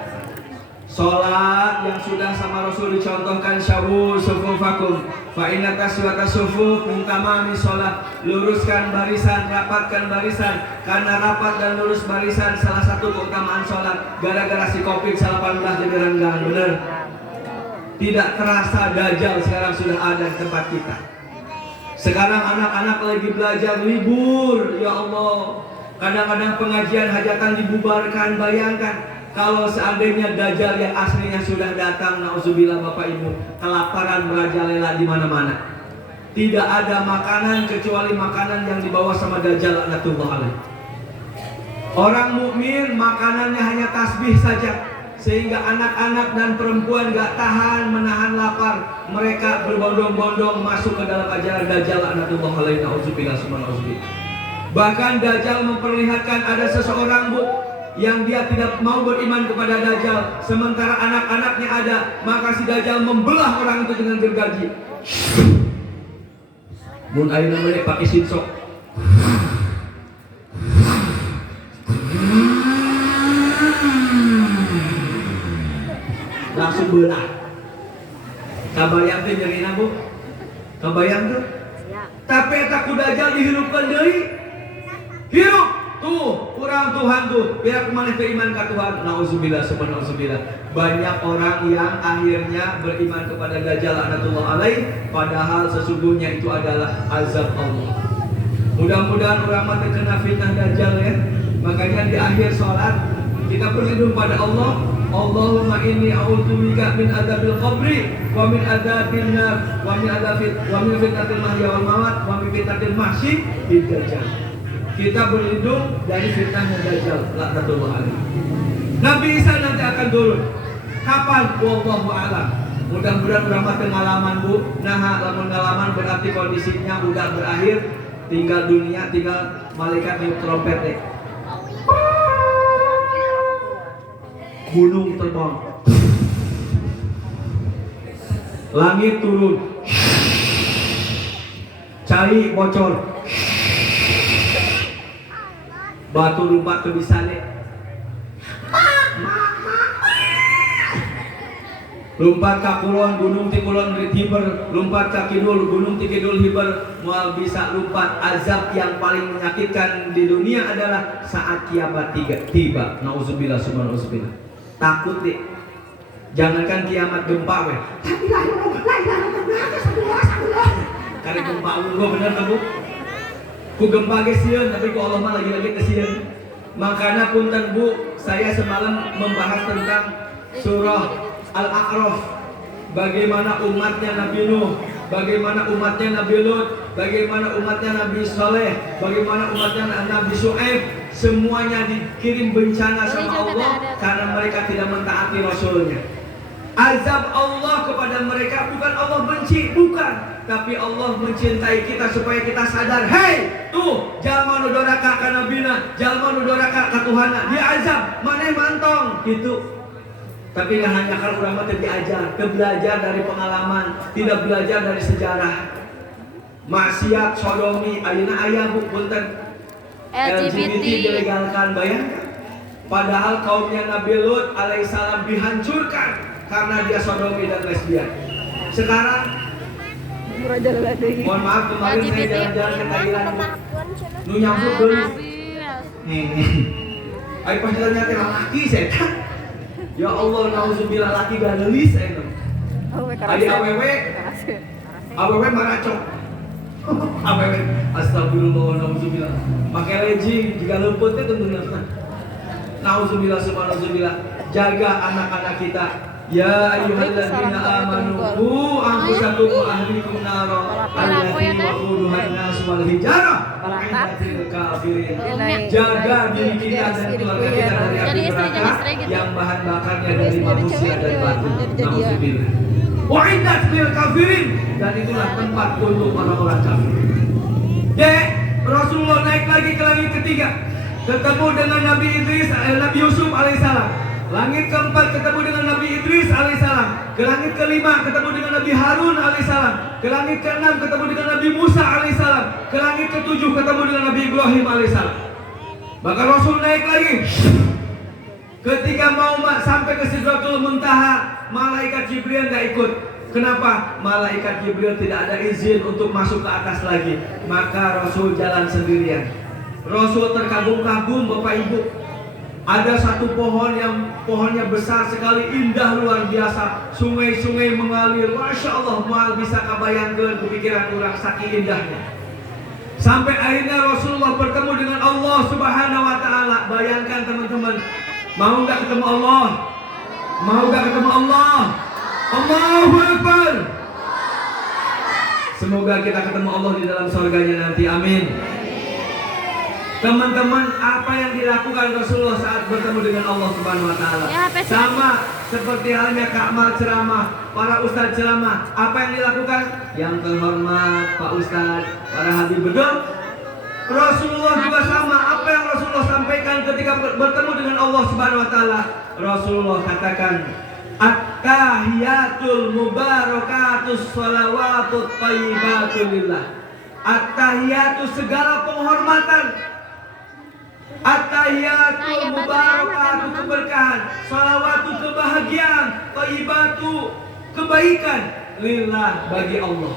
Sholat yang sudah sama Rasul dicontohkan, syawu sufufakum fa inna taswata sufuf min tamami sholat. Luruskan barisan, rapatkan barisan, karena rapat dan lurus barisan salah satu keutamaan sholat. Gara-gara si COVID-19 jadi renggang, bener? Tidak terasa Dajjal sekarang sudah ada di tempat kita. Sekarang anak-anak lagi belajar libur, ya Allah. Kadang-kadang pengajian hajatan dibubarkan. Bayangkan kalau seandainya Dajjal yang aslinya sudah datang, nauzubillah Bapak Ibu, kelaparan merajalela di mana-mana. Tidak ada makanan kecuali makanan yang dibawa sama Dajjal laknatullah alaih. Orang mukmin makanannya hanya tasbih saja, sehingga anak-anak dan perempuan gak tahan menahan lapar. Mereka berbondong-bondong masuk ke dalam ajaran Dajjal laknatullah alaih. Nauzubillah summa nauzubillah. Bahkan Dajjal memperlihatkan ada seseorang, Bu, yang dia tidak mau beriman kepada Dajjal, sementara anak-anaknya ada. Maka si Dajjal membelah orang itu dengan gergaji. Mun ayeuna mah pakai sinsok. Langsung belah. Kabayang teh nyerina, Bu? Kabayang tuh? Tapi eta ku Dajjal dihirupkeun deui. Hirup. Tuh, kurang Tuhan tuh. Biar kemana beriman ke Tuhan. Nauzubillah summa nauzubillah. Banyak orang yang akhirnya beriman kepada Dajjal laknatullah alaih, padahal sesungguhnya itu adalah azab Allah. Mudah-mudahan orang mati kena fitnah Dajjal ya. Makanya di akhir sholat kita berlindung pada Allah. Allahumma inni a'udzubika min adzabil qabri wa min adzabil nar wa min fitnatil mahya wal mamat wa min fitnatil mahsyi bid dajjal. Kita berlindung dari fitnahnya Dajjal laknatullah alaih. Nabi Isa nanti akan turun. Kapan? Wallahu a'lam. Mudah-mudahan urang teh ngalaman, Bu. Nah, lamun ngalaman berarti kondisinya udah berakhir. Tinggal dunia, tinggal malaikat niup trompet deh. Gunung terbang. Langit turun. Cai bocor. Batu lumpat ke bisane. Lumpat ke kulon, gunung ti kulon hiber. Lompat ke kidul, gunung ti kidul hiber. Moal bisa lompat. Azab yang paling menyakitkan di dunia adalah saat kiamat tiba. Nauzubillah summa nauzubillah. Takut deh. Jangankan kiamat gempa weh. Tapi lahir Karena gempa unggul bener kan, Bu? Ku gempa ge sieun, tapi ku Allah mah lagi-lagi ke sieun. Makanya punten, Bu, saya semalam membahas tentang surah Al-A'raf. Bagaimana umatnya Nabi Nuh, bagaimana umatnya Nabi Lut, bagaimana umatnya Nabi Saleh, bagaimana umatnya Nabi Syuaib. Semuanya dikirim bencana sama Allah karena mereka tidak mentaati Rasulnya. Azab Allah kepada mereka bukan Allah benci, bukan, tapi Allah mencintai kita supaya kita sadar. Hei, tuh jalma nu doraka ka nabina, jalma nu doraka ka Tuhana, dia azab, maneh mantong gitu. Tapi nggak hanya kalau ulama diajar, belajar dari pengalaman, tidak belajar dari sejarah. Maksiat, sodomi, ayeuna aya Bu punten. LGBT dilegalkan, bayangkan. Padahal kaumnya Nabi Lut alaihissalam dihancurkan karena dia sodomi dan lesbian. Sekarang Mohon maaf kemarin saya jalan-jalan ke Thailand. Nu nyambut geus. Ai pas jalan teh laki setan. Ya Allah, nauzubillah laki galelis eta. Adi awewe maracok. Awewe astagfirullah nauzubillah. Make legging jika leupeut teh tentunya. Nauzubillah subhanallah. Jaga anak-anak kita. Ya ayyuhalladzina amanu qu anfusakum wa ahlikum nara allati waquduha an-nas wal hijarah u'iddatil kafirin. Jaga diri kita dan keluarga kita dari api neraka yang bahan bakarnya dari manusia dan batu. Nauzubillah. U'iddatil kafirin, dan itulah tempat untuk orang-orang kafir. Dek, Rasulullah naik lagi ke langit ketiga, ketemu dengan Nabi Yusuf alaihissalam. Langit keempat ketemu dengan Nabi Idris alaihissalam. Ke langit kelima ketemu dengan Nabi Harun alaihissalam. Ke langit keenam ketemu dengan Nabi Musa alaihissalam. Ke langit ketujuh ketemu dengan Nabi Ibrahim alaihissalam. Maka Rasul naik lagi. Ketika mau sampai ke Sidratul Muntaha, malaikat Jibril nggak ikut. Kenapa? Malaikat Jibril tidak ada izin untuk masuk ke atas lagi. Maka Rasul jalan sendirian. Rasul terkagum-kagum Bapak Ibu. Ada satu pohon yang pohonnya besar sekali, indah luar biasa. Sungai-sungai mengalir. Masya Allah, mal bisa kabayangkeun kepikiran orang saking indahnya. Sampai akhirnya Rasulullah bertemu dengan Allah Subhanahu wa Ta'ala. Bayangkan teman-teman, mau nggak ketemu Allah? Mau nggak ketemu Allah? Allahu Akbar. Semoga kita ketemu Allah di dalam surganya nanti. Amin. Teman-teman, apa yang dilakukan Rasulullah saat bertemu dengan Allah Subhanahu wa Ta'ala? Sama seperti halnya Kak Amal ceramah, para ustadz ceramah. Apa yang dilakukan? Yang terhormat Pak Ustadz, para habib, betul? Rasulullah juga sama. Apa yang Rasulullah sampaikan ketika bertemu dengan Allah Subhanahu wa Ta'ala? Rasulullah katakan, At-tahiyatul mubarakatus salawatut thayyibatu lillah. At-tahiyatu segala penghormatan, At-tahiyatul mubarakatuh keberkahan, salawatu kebahagiaan, thayyibatu kebaikan lillah bagi Allah.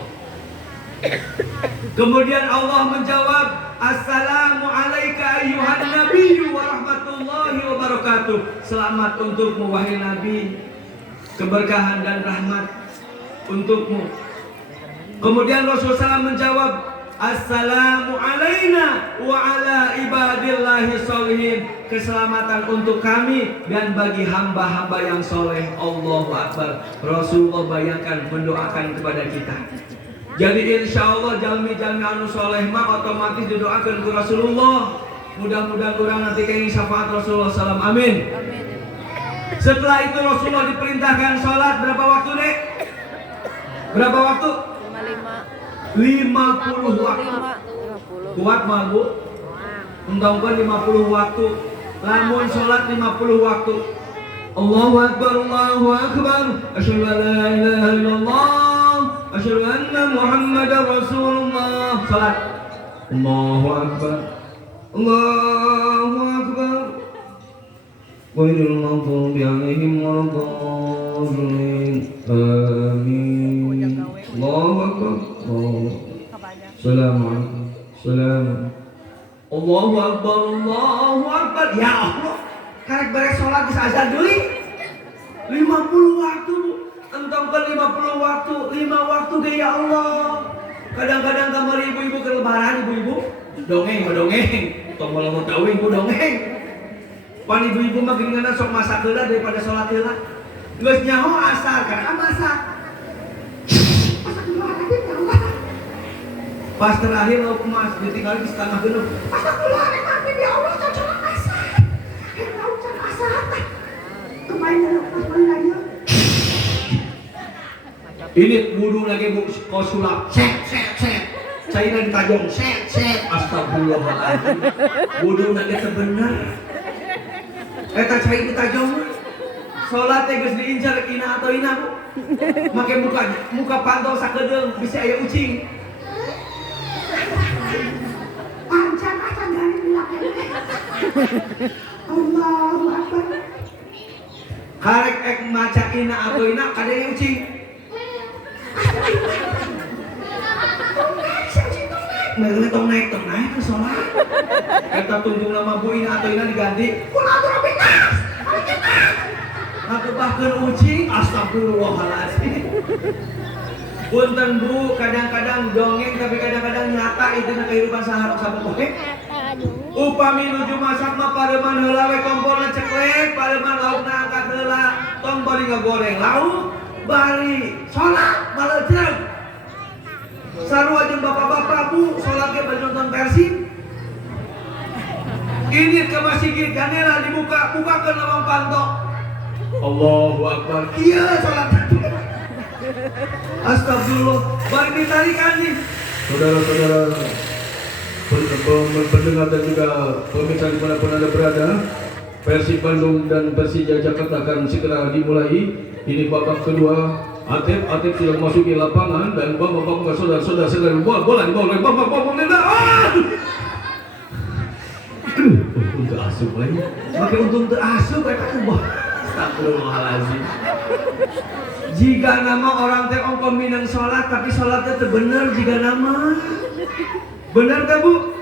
Kemudian Allah menjawab, Assalamu alayka ayyuhan nabiyyu wa rahmatullahi wa barakatuh. Selamat untukmu wahai Nabi, keberkahan dan rahmat untukmu. Kemudian Rasulullah SAW menjawab, Assalamu alayna wa ala ibadillahi sholihin. Keselamatan untuk kami dan bagi hamba-hamba yang soleh. Allahu Akbar. Rasulullah bayangkan mendoakan kepada kita. Jadi insya Allah jalmi-jalmi anu soleh mah otomatis didoakan ke Rasulullah. Mudah-mudahan orang nanti kayak syafaat Rasulullah SAW. Amin. Setelah itu Rasulullah diperintahkan sholat berapa waktu, Dek? Berapa waktu? 50 waktu. Kuat mah Bu? Undang-undang 50 waktu. Lamun sholat 50 waktu. Allahu Akbar, Allahu Akbar. Asyhadu an la ilaha illallah. Asyhadu anna Muhammadar Rasulullah. Sholat. Allahu Akbar. Allahu Akbar. Ghairil maghdubi 'alaihim waladdallin. Amin. Allahu Akbar. Assalamualaikum. Allahu Akbar. Allahu Akbar. Ya Allah, karek beres sholat bisa azan deui. 50 waktu, entong ke 50 waktu, 5 waktu deh ya Allah. Kadang-kadang kamar ibu-ibu ke lebaran, ibu-ibu dongeng. Tong mau tahu ibu dongeng. Pan ibu-ibu mah geuningan sok masak heula daripada sholat heula. Geus nyaho asar kan masak. Pas terakhir lauk emas ditinggal di setengah genep. Astagfirullah, amin ya Allah, cocok masak. Lauk can masak. Kemarin lauk pas lagi. Ini wudu lagi Bu kosulap. Set. Caina ditajong. Set. Astagfirullahaladzim. Wudu lagi sebenar. Eta cai ditajong. Salat teh geus diincar ina atau ina Bu. Make muka pantau sakedeung bisa aya ucing. Panjang aja dari belakang. Allahu Akbar. Karek maca ina atau ina kadang ucing. mereka tong naik ke sholat. Kita tunggu lama bu ini atau ini diganti. Kunaon teh pintas. Ari kita. Ngagebahkeun ucing, astagfirullahaladzim. Punten bu, kadang-kadang dongeng tapi kadang-kadang nyata itu na kehidupan saharok sapoe. Upami nuju masak mah pareman heula we komporna ceklek, pareman laukna angkat heula, tong bari ngagoreng lauk, bari salat baleuceug. Sarua jeung bapak-bapak bu, salat ge bari nonton Persib. Ini ke masjid jendela dibuka, bukakeun lawang panto. Allahu Akbar. Iya salat. Astagfirullah. Bari ditarikan nih. Saudara-saudara pendengar dan juga pemirsa dimanapun Anda berada, Persib Bandung dan Persija Jakarta akan segera dimulai. Ini babak kedua. Atep sudah memasuki lapangan dan bapak-bapak saudara-saudara segera bola dibawa oleh bapak-bapak Nenda. Untuk asup lagi. Pakai untung terasup mereka tuh. Astagfirullahaladzim. Jika nama orang teh ongkong minang sholat tapi sholatnya teu bener jika nama. Bener tak bu?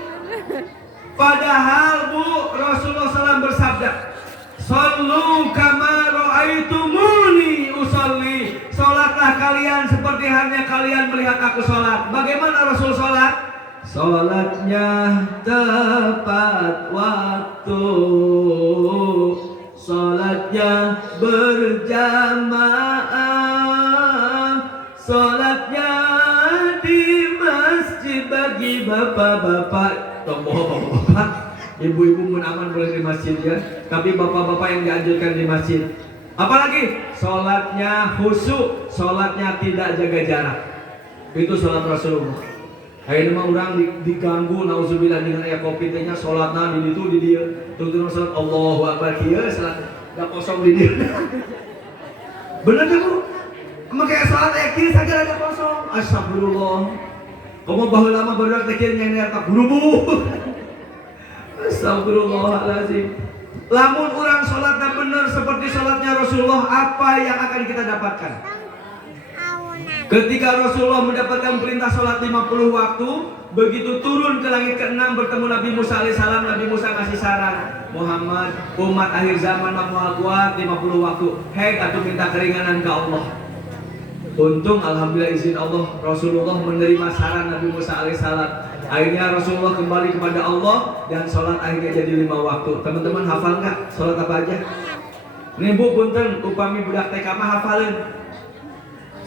Padahal bu Rasulullah SAW bersabda, "Shallu kama ra'aitumuni usolli." Sholatlah kalian seperti halnya kalian melihat aku sholat. Bagaimana Rasul sholat? Sholatnya tepat waktu, sholatnya berjamaah, sholatnya di masjid bagi bapak-bapak. Bapak-bapak, ibu-ibu mun aman boleh di masjid ya, tapi bapak-bapak yang dianjurkan di masjid. Apalagi sholatnya khusyuk, sholatnya tidak jaga jarak. Itu sholat Rasulullah. Ayeuna mah urang diganggu nauzubillah dengan aya kopi teh nya sholatna di ditu di dieu. Tunggu sholat Allahu Akbar kieu salat da kosong di dieu. Bener teh Bu? Make salat aya kieu sagala da kosong. Astagfirullah. Komo baheula mah barudak teh kieu nyanyi ka buru-buru. Astagfirullahalazim. Lamun urang sholatna bener seperti sholatnya Rasulullah, apa yang akan kita dapatkan? Ketika Rasulullah mendapatkan perintah sholat 50 waktu, begitu turun ke langit ke-6 bertemu Nabi Musa alaihissalam, Nabi Musa ngasih saran, Muhammad, umat akhir zaman mau kuat 50 waktu. Hei, atuh minta keringanan ke Allah. Untung alhamdulillah izin Allah, Rasulullah menerima saran Nabi Musa alaihissalam. Akhirnya Rasulullah kembali kepada Allah dan sholat akhirnya jadi 5 waktu. Teman-teman hafal nggak sholat apa aja? Nih bu, punten, upami budak TK mah hafalin.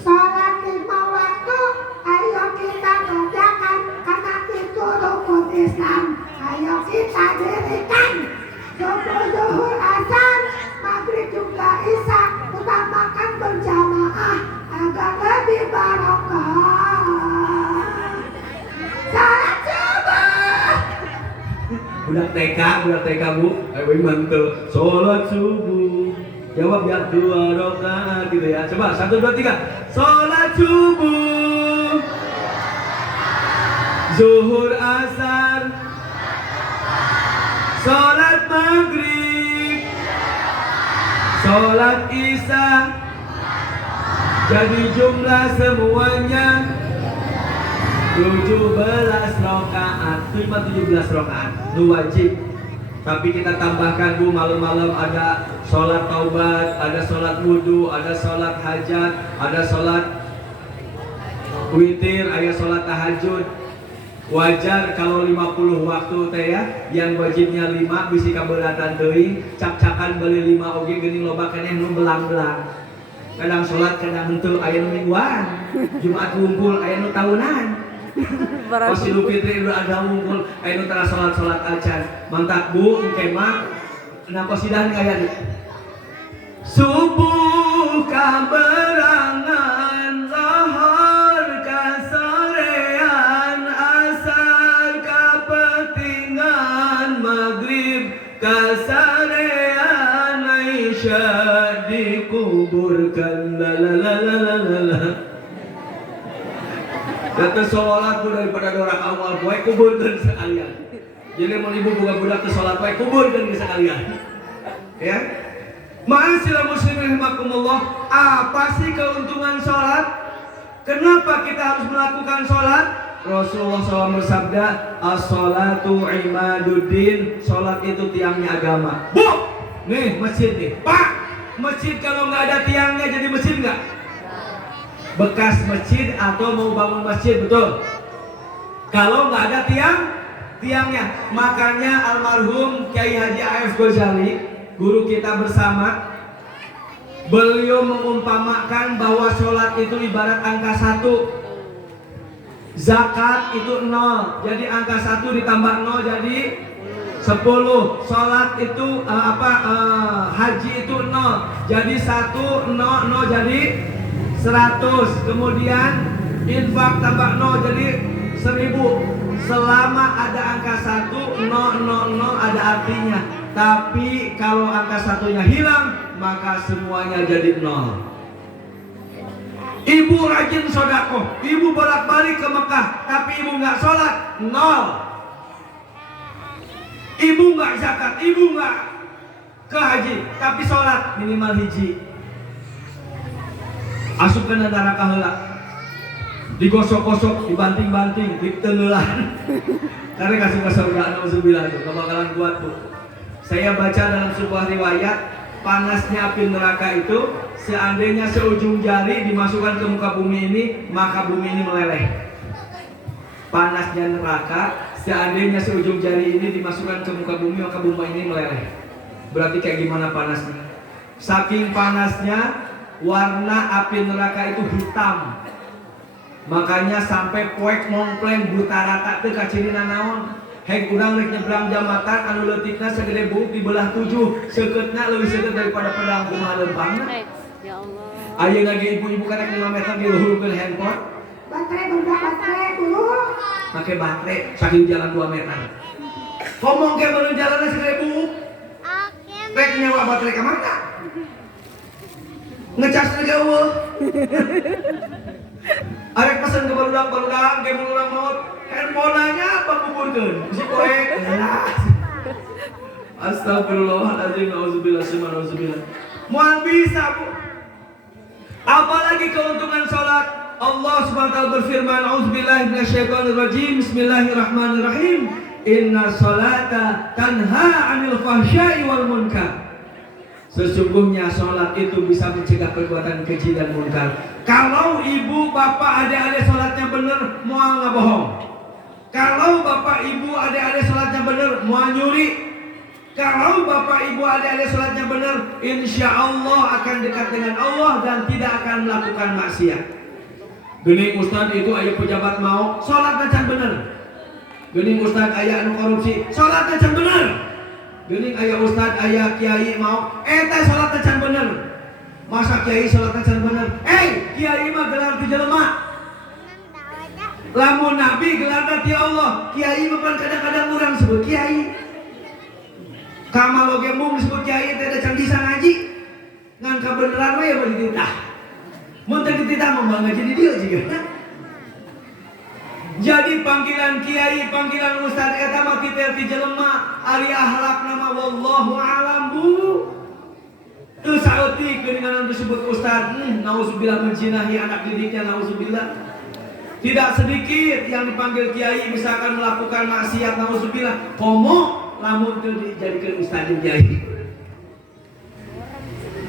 Sholat 5 waktu, ayo kita kerjakan karena itu rukun Islam. Ayo kita dirikan. Subuh, zuhur, azan, maghrib juga isya, utamakan berjamaah agar lebih barokah. Sholat subuh. Budak TK bu, ayo mantul. Sholat subuh. Jawab biar 2 rakaat gitu ya. Coba 1, 2, 3. Sholat subuh, zuhur, asar, sholat maghrib, sholat isya. Jadi jumlah semuanya 17 rakaat. Cuma 17 rakaat. Itu wajib. Tapi kita tambahkan bu, malam-malam ada sholat taubat, ada sholat wudhu, ada sholat hajat, ada sholat witir, ada sholat tahajud. Wajar kalau 50 waktu teh ya, yang wajibnya 5 bisi kaberatan teuing, cak-cakan beli 5 oge geuning loba keneh nu belang-belang. Kadang sholat kadang henteu aya nu mingguan, Jumat ngumpul aya nu tahunan. Pas Idul Fitri udah ada ngumpul, aya nu tara sholat acan. Mantap bu, engke mah kenapa sidahan kaya nih? Subuh kaberangan, lohor kasorean, asar kapetingan, maghrib kasarean, Aisyah dikuburkan, la. Datang sholat bu daripada dorak awal, boy kuburkan sekalian. Jadi mau ibu buka budak ke sholat, boy kuburkan sekalian. Ya, ma'asyiral muslimin rahimakumullah. Apa sih keuntungan sholat? Kenapa kita harus melakukan sholat? Rasulullah SAW bersabda, as-salatu imaduddin, salat itu tiangnya agama. Bu, nih masjid nih. Pak, masjid kalau nggak ada tiangnya jadi masjid nggak? Bekas masjid atau mau bangun masjid, betul? Kalau nggak ada tiangnya, makanya almarhum Kiai Haji A.F. Ghazali, guru kita bersama, beliau mengumpamakan bahwa sholat itu ibarat angka 1, zakat itu 0, jadi angka 1 ditambah 0 jadi 10, sholat itu haji itu 0, jadi 1, 0, 0 jadi 100, kemudian infak tambah 0 jadi 1000. Selama ada angka 1, 0, 0, 0 ada artinya. Tapi kalau angka 1-nya hilang, maka semuanya jadi 0. Ibu rajin sodako, ibu bolak-balik ke Mekah, tapi ibu nggak sholat, 0. Ibu nggak zakat, ibu nggak ke haji, tapi sholat minimal hiji. Asupkan neraka heula, digosok-gosok, dibanting-banting, ditengelan. Karena kasih surga, nauzubillah itu, kebakaran kuat tuh. Saya baca dalam sebuah riwayat, panasnya api neraka itu seandainya seujung jari dimasukkan ke muka bumi ini, maka bumi ini meleleh. Panasnya neraka seandainya seujung jari ini dimasukkan ke muka bumi, maka bumi ini meleleh. Berarti kayak gimana panasnya? Saking panasnya, warna api neraka itu hitam. Makanya sampai poek mongpleng buta rata teu kacirina naon. Hek urang rek nyebrang jambatan anu leutikna segede buuk dibelah 7, seukeutna leuwih seukeut daripada pedang kumaha leumpangna. Ya Allah. Ayeuna ge ibu-ibu karek 5 meter diluhurkeun handphone. Baterai berbeda baterai dulu. Make baterai saking jalan 2 meter. Ngomong ke beuleuh jalanna segede buuk. Rek nyawa baterai ka mana? Ngecasna eueuh. Arek pesen ke barudak ke barudak maut. Handphonenya apa kuburkeun? Si poek. Astagfirullahaladzim, nauzubillah. Moal bisa, Bu. Apalagi keuntungan sholat. Allah SWT berfirman, auzubillahi minasyaitonirrajim, bismillahirrahmanirrahim. Inna sholata tanha 'anil fahsya'i wal munkar. Sesungguhnya sholat itu bisa mencegah perbuatan keji dan munkar. Kalau ibu, bapak, adik-adik sholatnya benar, moal nggak bohong. Kalau bapak, ibu, adik-adik sholatnya benar, moal nyuri. Kalau bapak, ibu, adik-adik sholatnya benar, insya Allah akan dekat dengan Allah dan tidak akan melakukan maksiat. Geuning ustad itu aya pejabat mau, sholatnya can bener. Geuning ustad aya anu korupsi, sholatnya can bener. Geuning aya ustad aya kiai mau, eta sholatnya can bener. Masa kiai sholatnya can bener? Kiai mah gelar ti jelema. Lamun nabi gelarna ti Allah, kiai mah kan kadang-kadang urang sebut kiai. Kamal oge mung disebut kiai teh da can bisa ngaji. Ngan kabeneran we bari dititah. Mun teu dititah mah ngaji di dieu jiga. Jadi panggilan kiai, panggilan ustaz eta mah ti teh ti jelema, ari akhlakna mah wallahu a'lam bu. Teu saeutik geuningan disebut ustaz, nauzubillah menjinahi anak didiknya, nauzubillah. Tidak sedikit yang dipanggil kiai misalkan melakukan maksiat, nauzubillah. Komo lamun teu dijadikeun ustaz jeung kiai.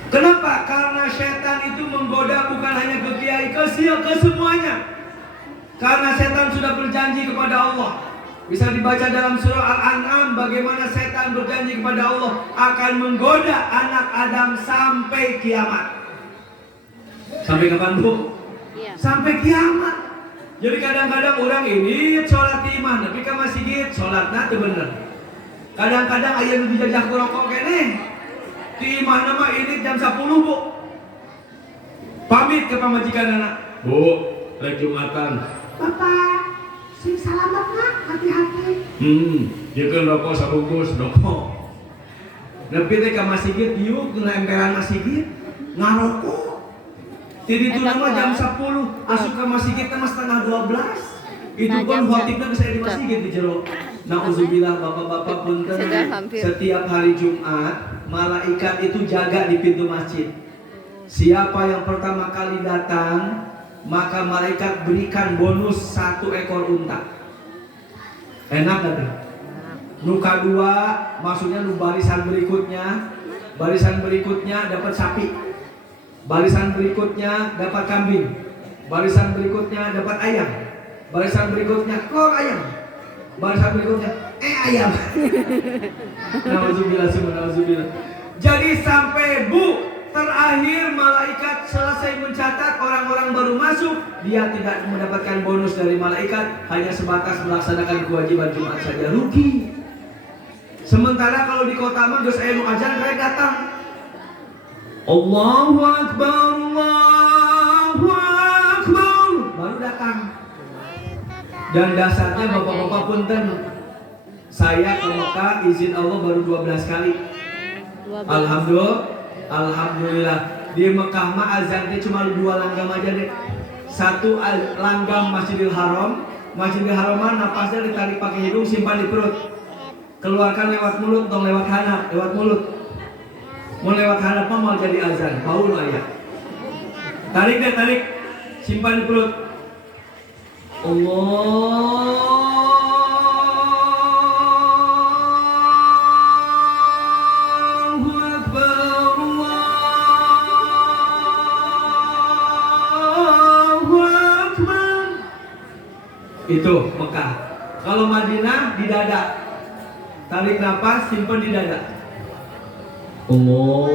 Kenapa? Karena setan itu menggoda bukan hanya ke kiai, ke semuanya. Karena setan sudah berjanji kepada Allah. Bisa dibaca dalam surah Al-An'am bagaimana setan berjanji kepada Allah akan menggoda anak Adam sampai kiamat. Sampai kapan, Bu? Iya. Sampai kiamat. Jadi kadang-kadang orang ini sholat di imah, tapi ka masjid sholatna teu bener. Kadang-kadang aya nu dijajah ku rokok keneh. Di imah nama ini jam 10, Bu. Pamit ke pamajikan anak. Bu, rek Jumatan. Bapak, sing salamat nak, hati-hati. Jikeun rokok sabungkus rokok. Nepi teh ka masjid diuk dina emperan masjid ngarokok. Jadi itu nama jam 10, asup ke masjid teh setengah 12. Itu pun khotibna geus aya di masjid di jero. Nauzubillah, bapak-bapak punten. Setiap hari Jumat, malaikat itu jaga di pintu masjid. Siapa yang pertama kali datang, maka malaikat berikan bonus 1 ekor unta. Enak gak tuh? Nu kedua, maksudnya nu barisan berikutnya dapat sapi, barisan berikutnya dapat kambing, barisan berikutnya dapat ayam, barisan berikutnya ayam, barisan berikutnya ayam. Nauzubillah. Jadi sampai terakhir malaikat selesai mencatat orang-orang baru masuk, dia tidak mendapatkan bonus dari malaikat, hanya sebatas melaksanakan kewajiban Jumat saja, rugi. Sementara kalau di kota mah geus aya nu azan rek datang. Allahu Akbar, Allahu Akbar, baru datang. Dan dasarnya bapak-bapak punten, saya ke Mekah izin Allah baru 12 kali. Alhamdulillah. Di Mekah mah azannya cuma 2 langgam aja deh. 1 langgam Masjidil Haram. Masjidil Haram mah napasnya ditarik pakai hidung, simpan di perut. Keluarkan lewat mulut, dong lewat handap, lewat mulut. Mau lewat handap mah mau jadi azan, bau lo ayah. Tarik, simpan di perut. Allahu Akbar, Allahu Akbar. Itu Mekah. Kalau Madinah di dada. Tarik nafas, simpan di dada. Allahu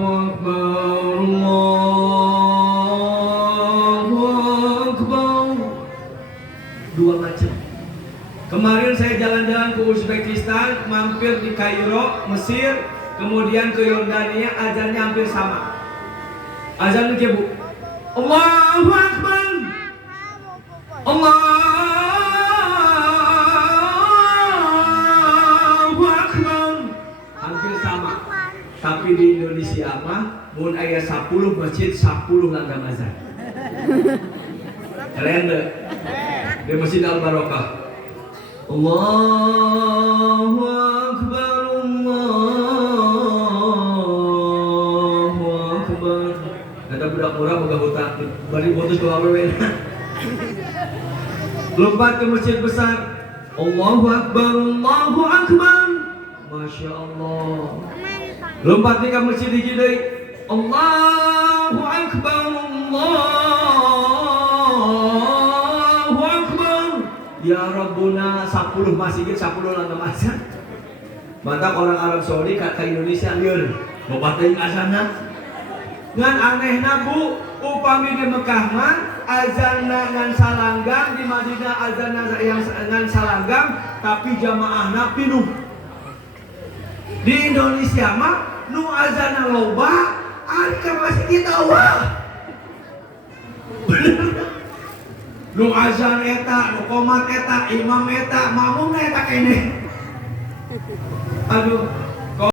Akbar, Allahu Akbar. 2 macam. Kemarin saya jalan-jalan ke Uzbekistan, mampir di Kairo, Mesir, kemudian ke Yordania, azannya hampir sama. Azan itu Bu. Allahu Akbar. Allahu Akbar. Hampir sama. Tapi di Indonesia mah mun aya 10 masjid 10 langgam azan. Keren deh. Di Masjid Al-Barokah. Allahu Akbar, Allahu Akbar. Kata budak murah boga hutang, bari putus bawa awewe. Lompat ke masjid besar. Allahu Akbar, Allahu Akbar. Masya Allah. Lompat ke masjid hiji deui. Allahu Akbar, Allahu Akbar. Ya Rabbuna 10 masjid 10 langgam azan. Mantap orang Arab Saudi ke Indonesia lieur. Loba teuing azanna. Ngan anehna Bu, upami di Mekah mah azanna ngan salanggang, di Madinah azanna yang ngan salanggang, tapi jamaahna pinuh. Di Indonesia mah nu azanna loba, ari ka masjid eueuh. Nu azan eta, nu qomat eta, imam eta, makmum eta kene. Aduh,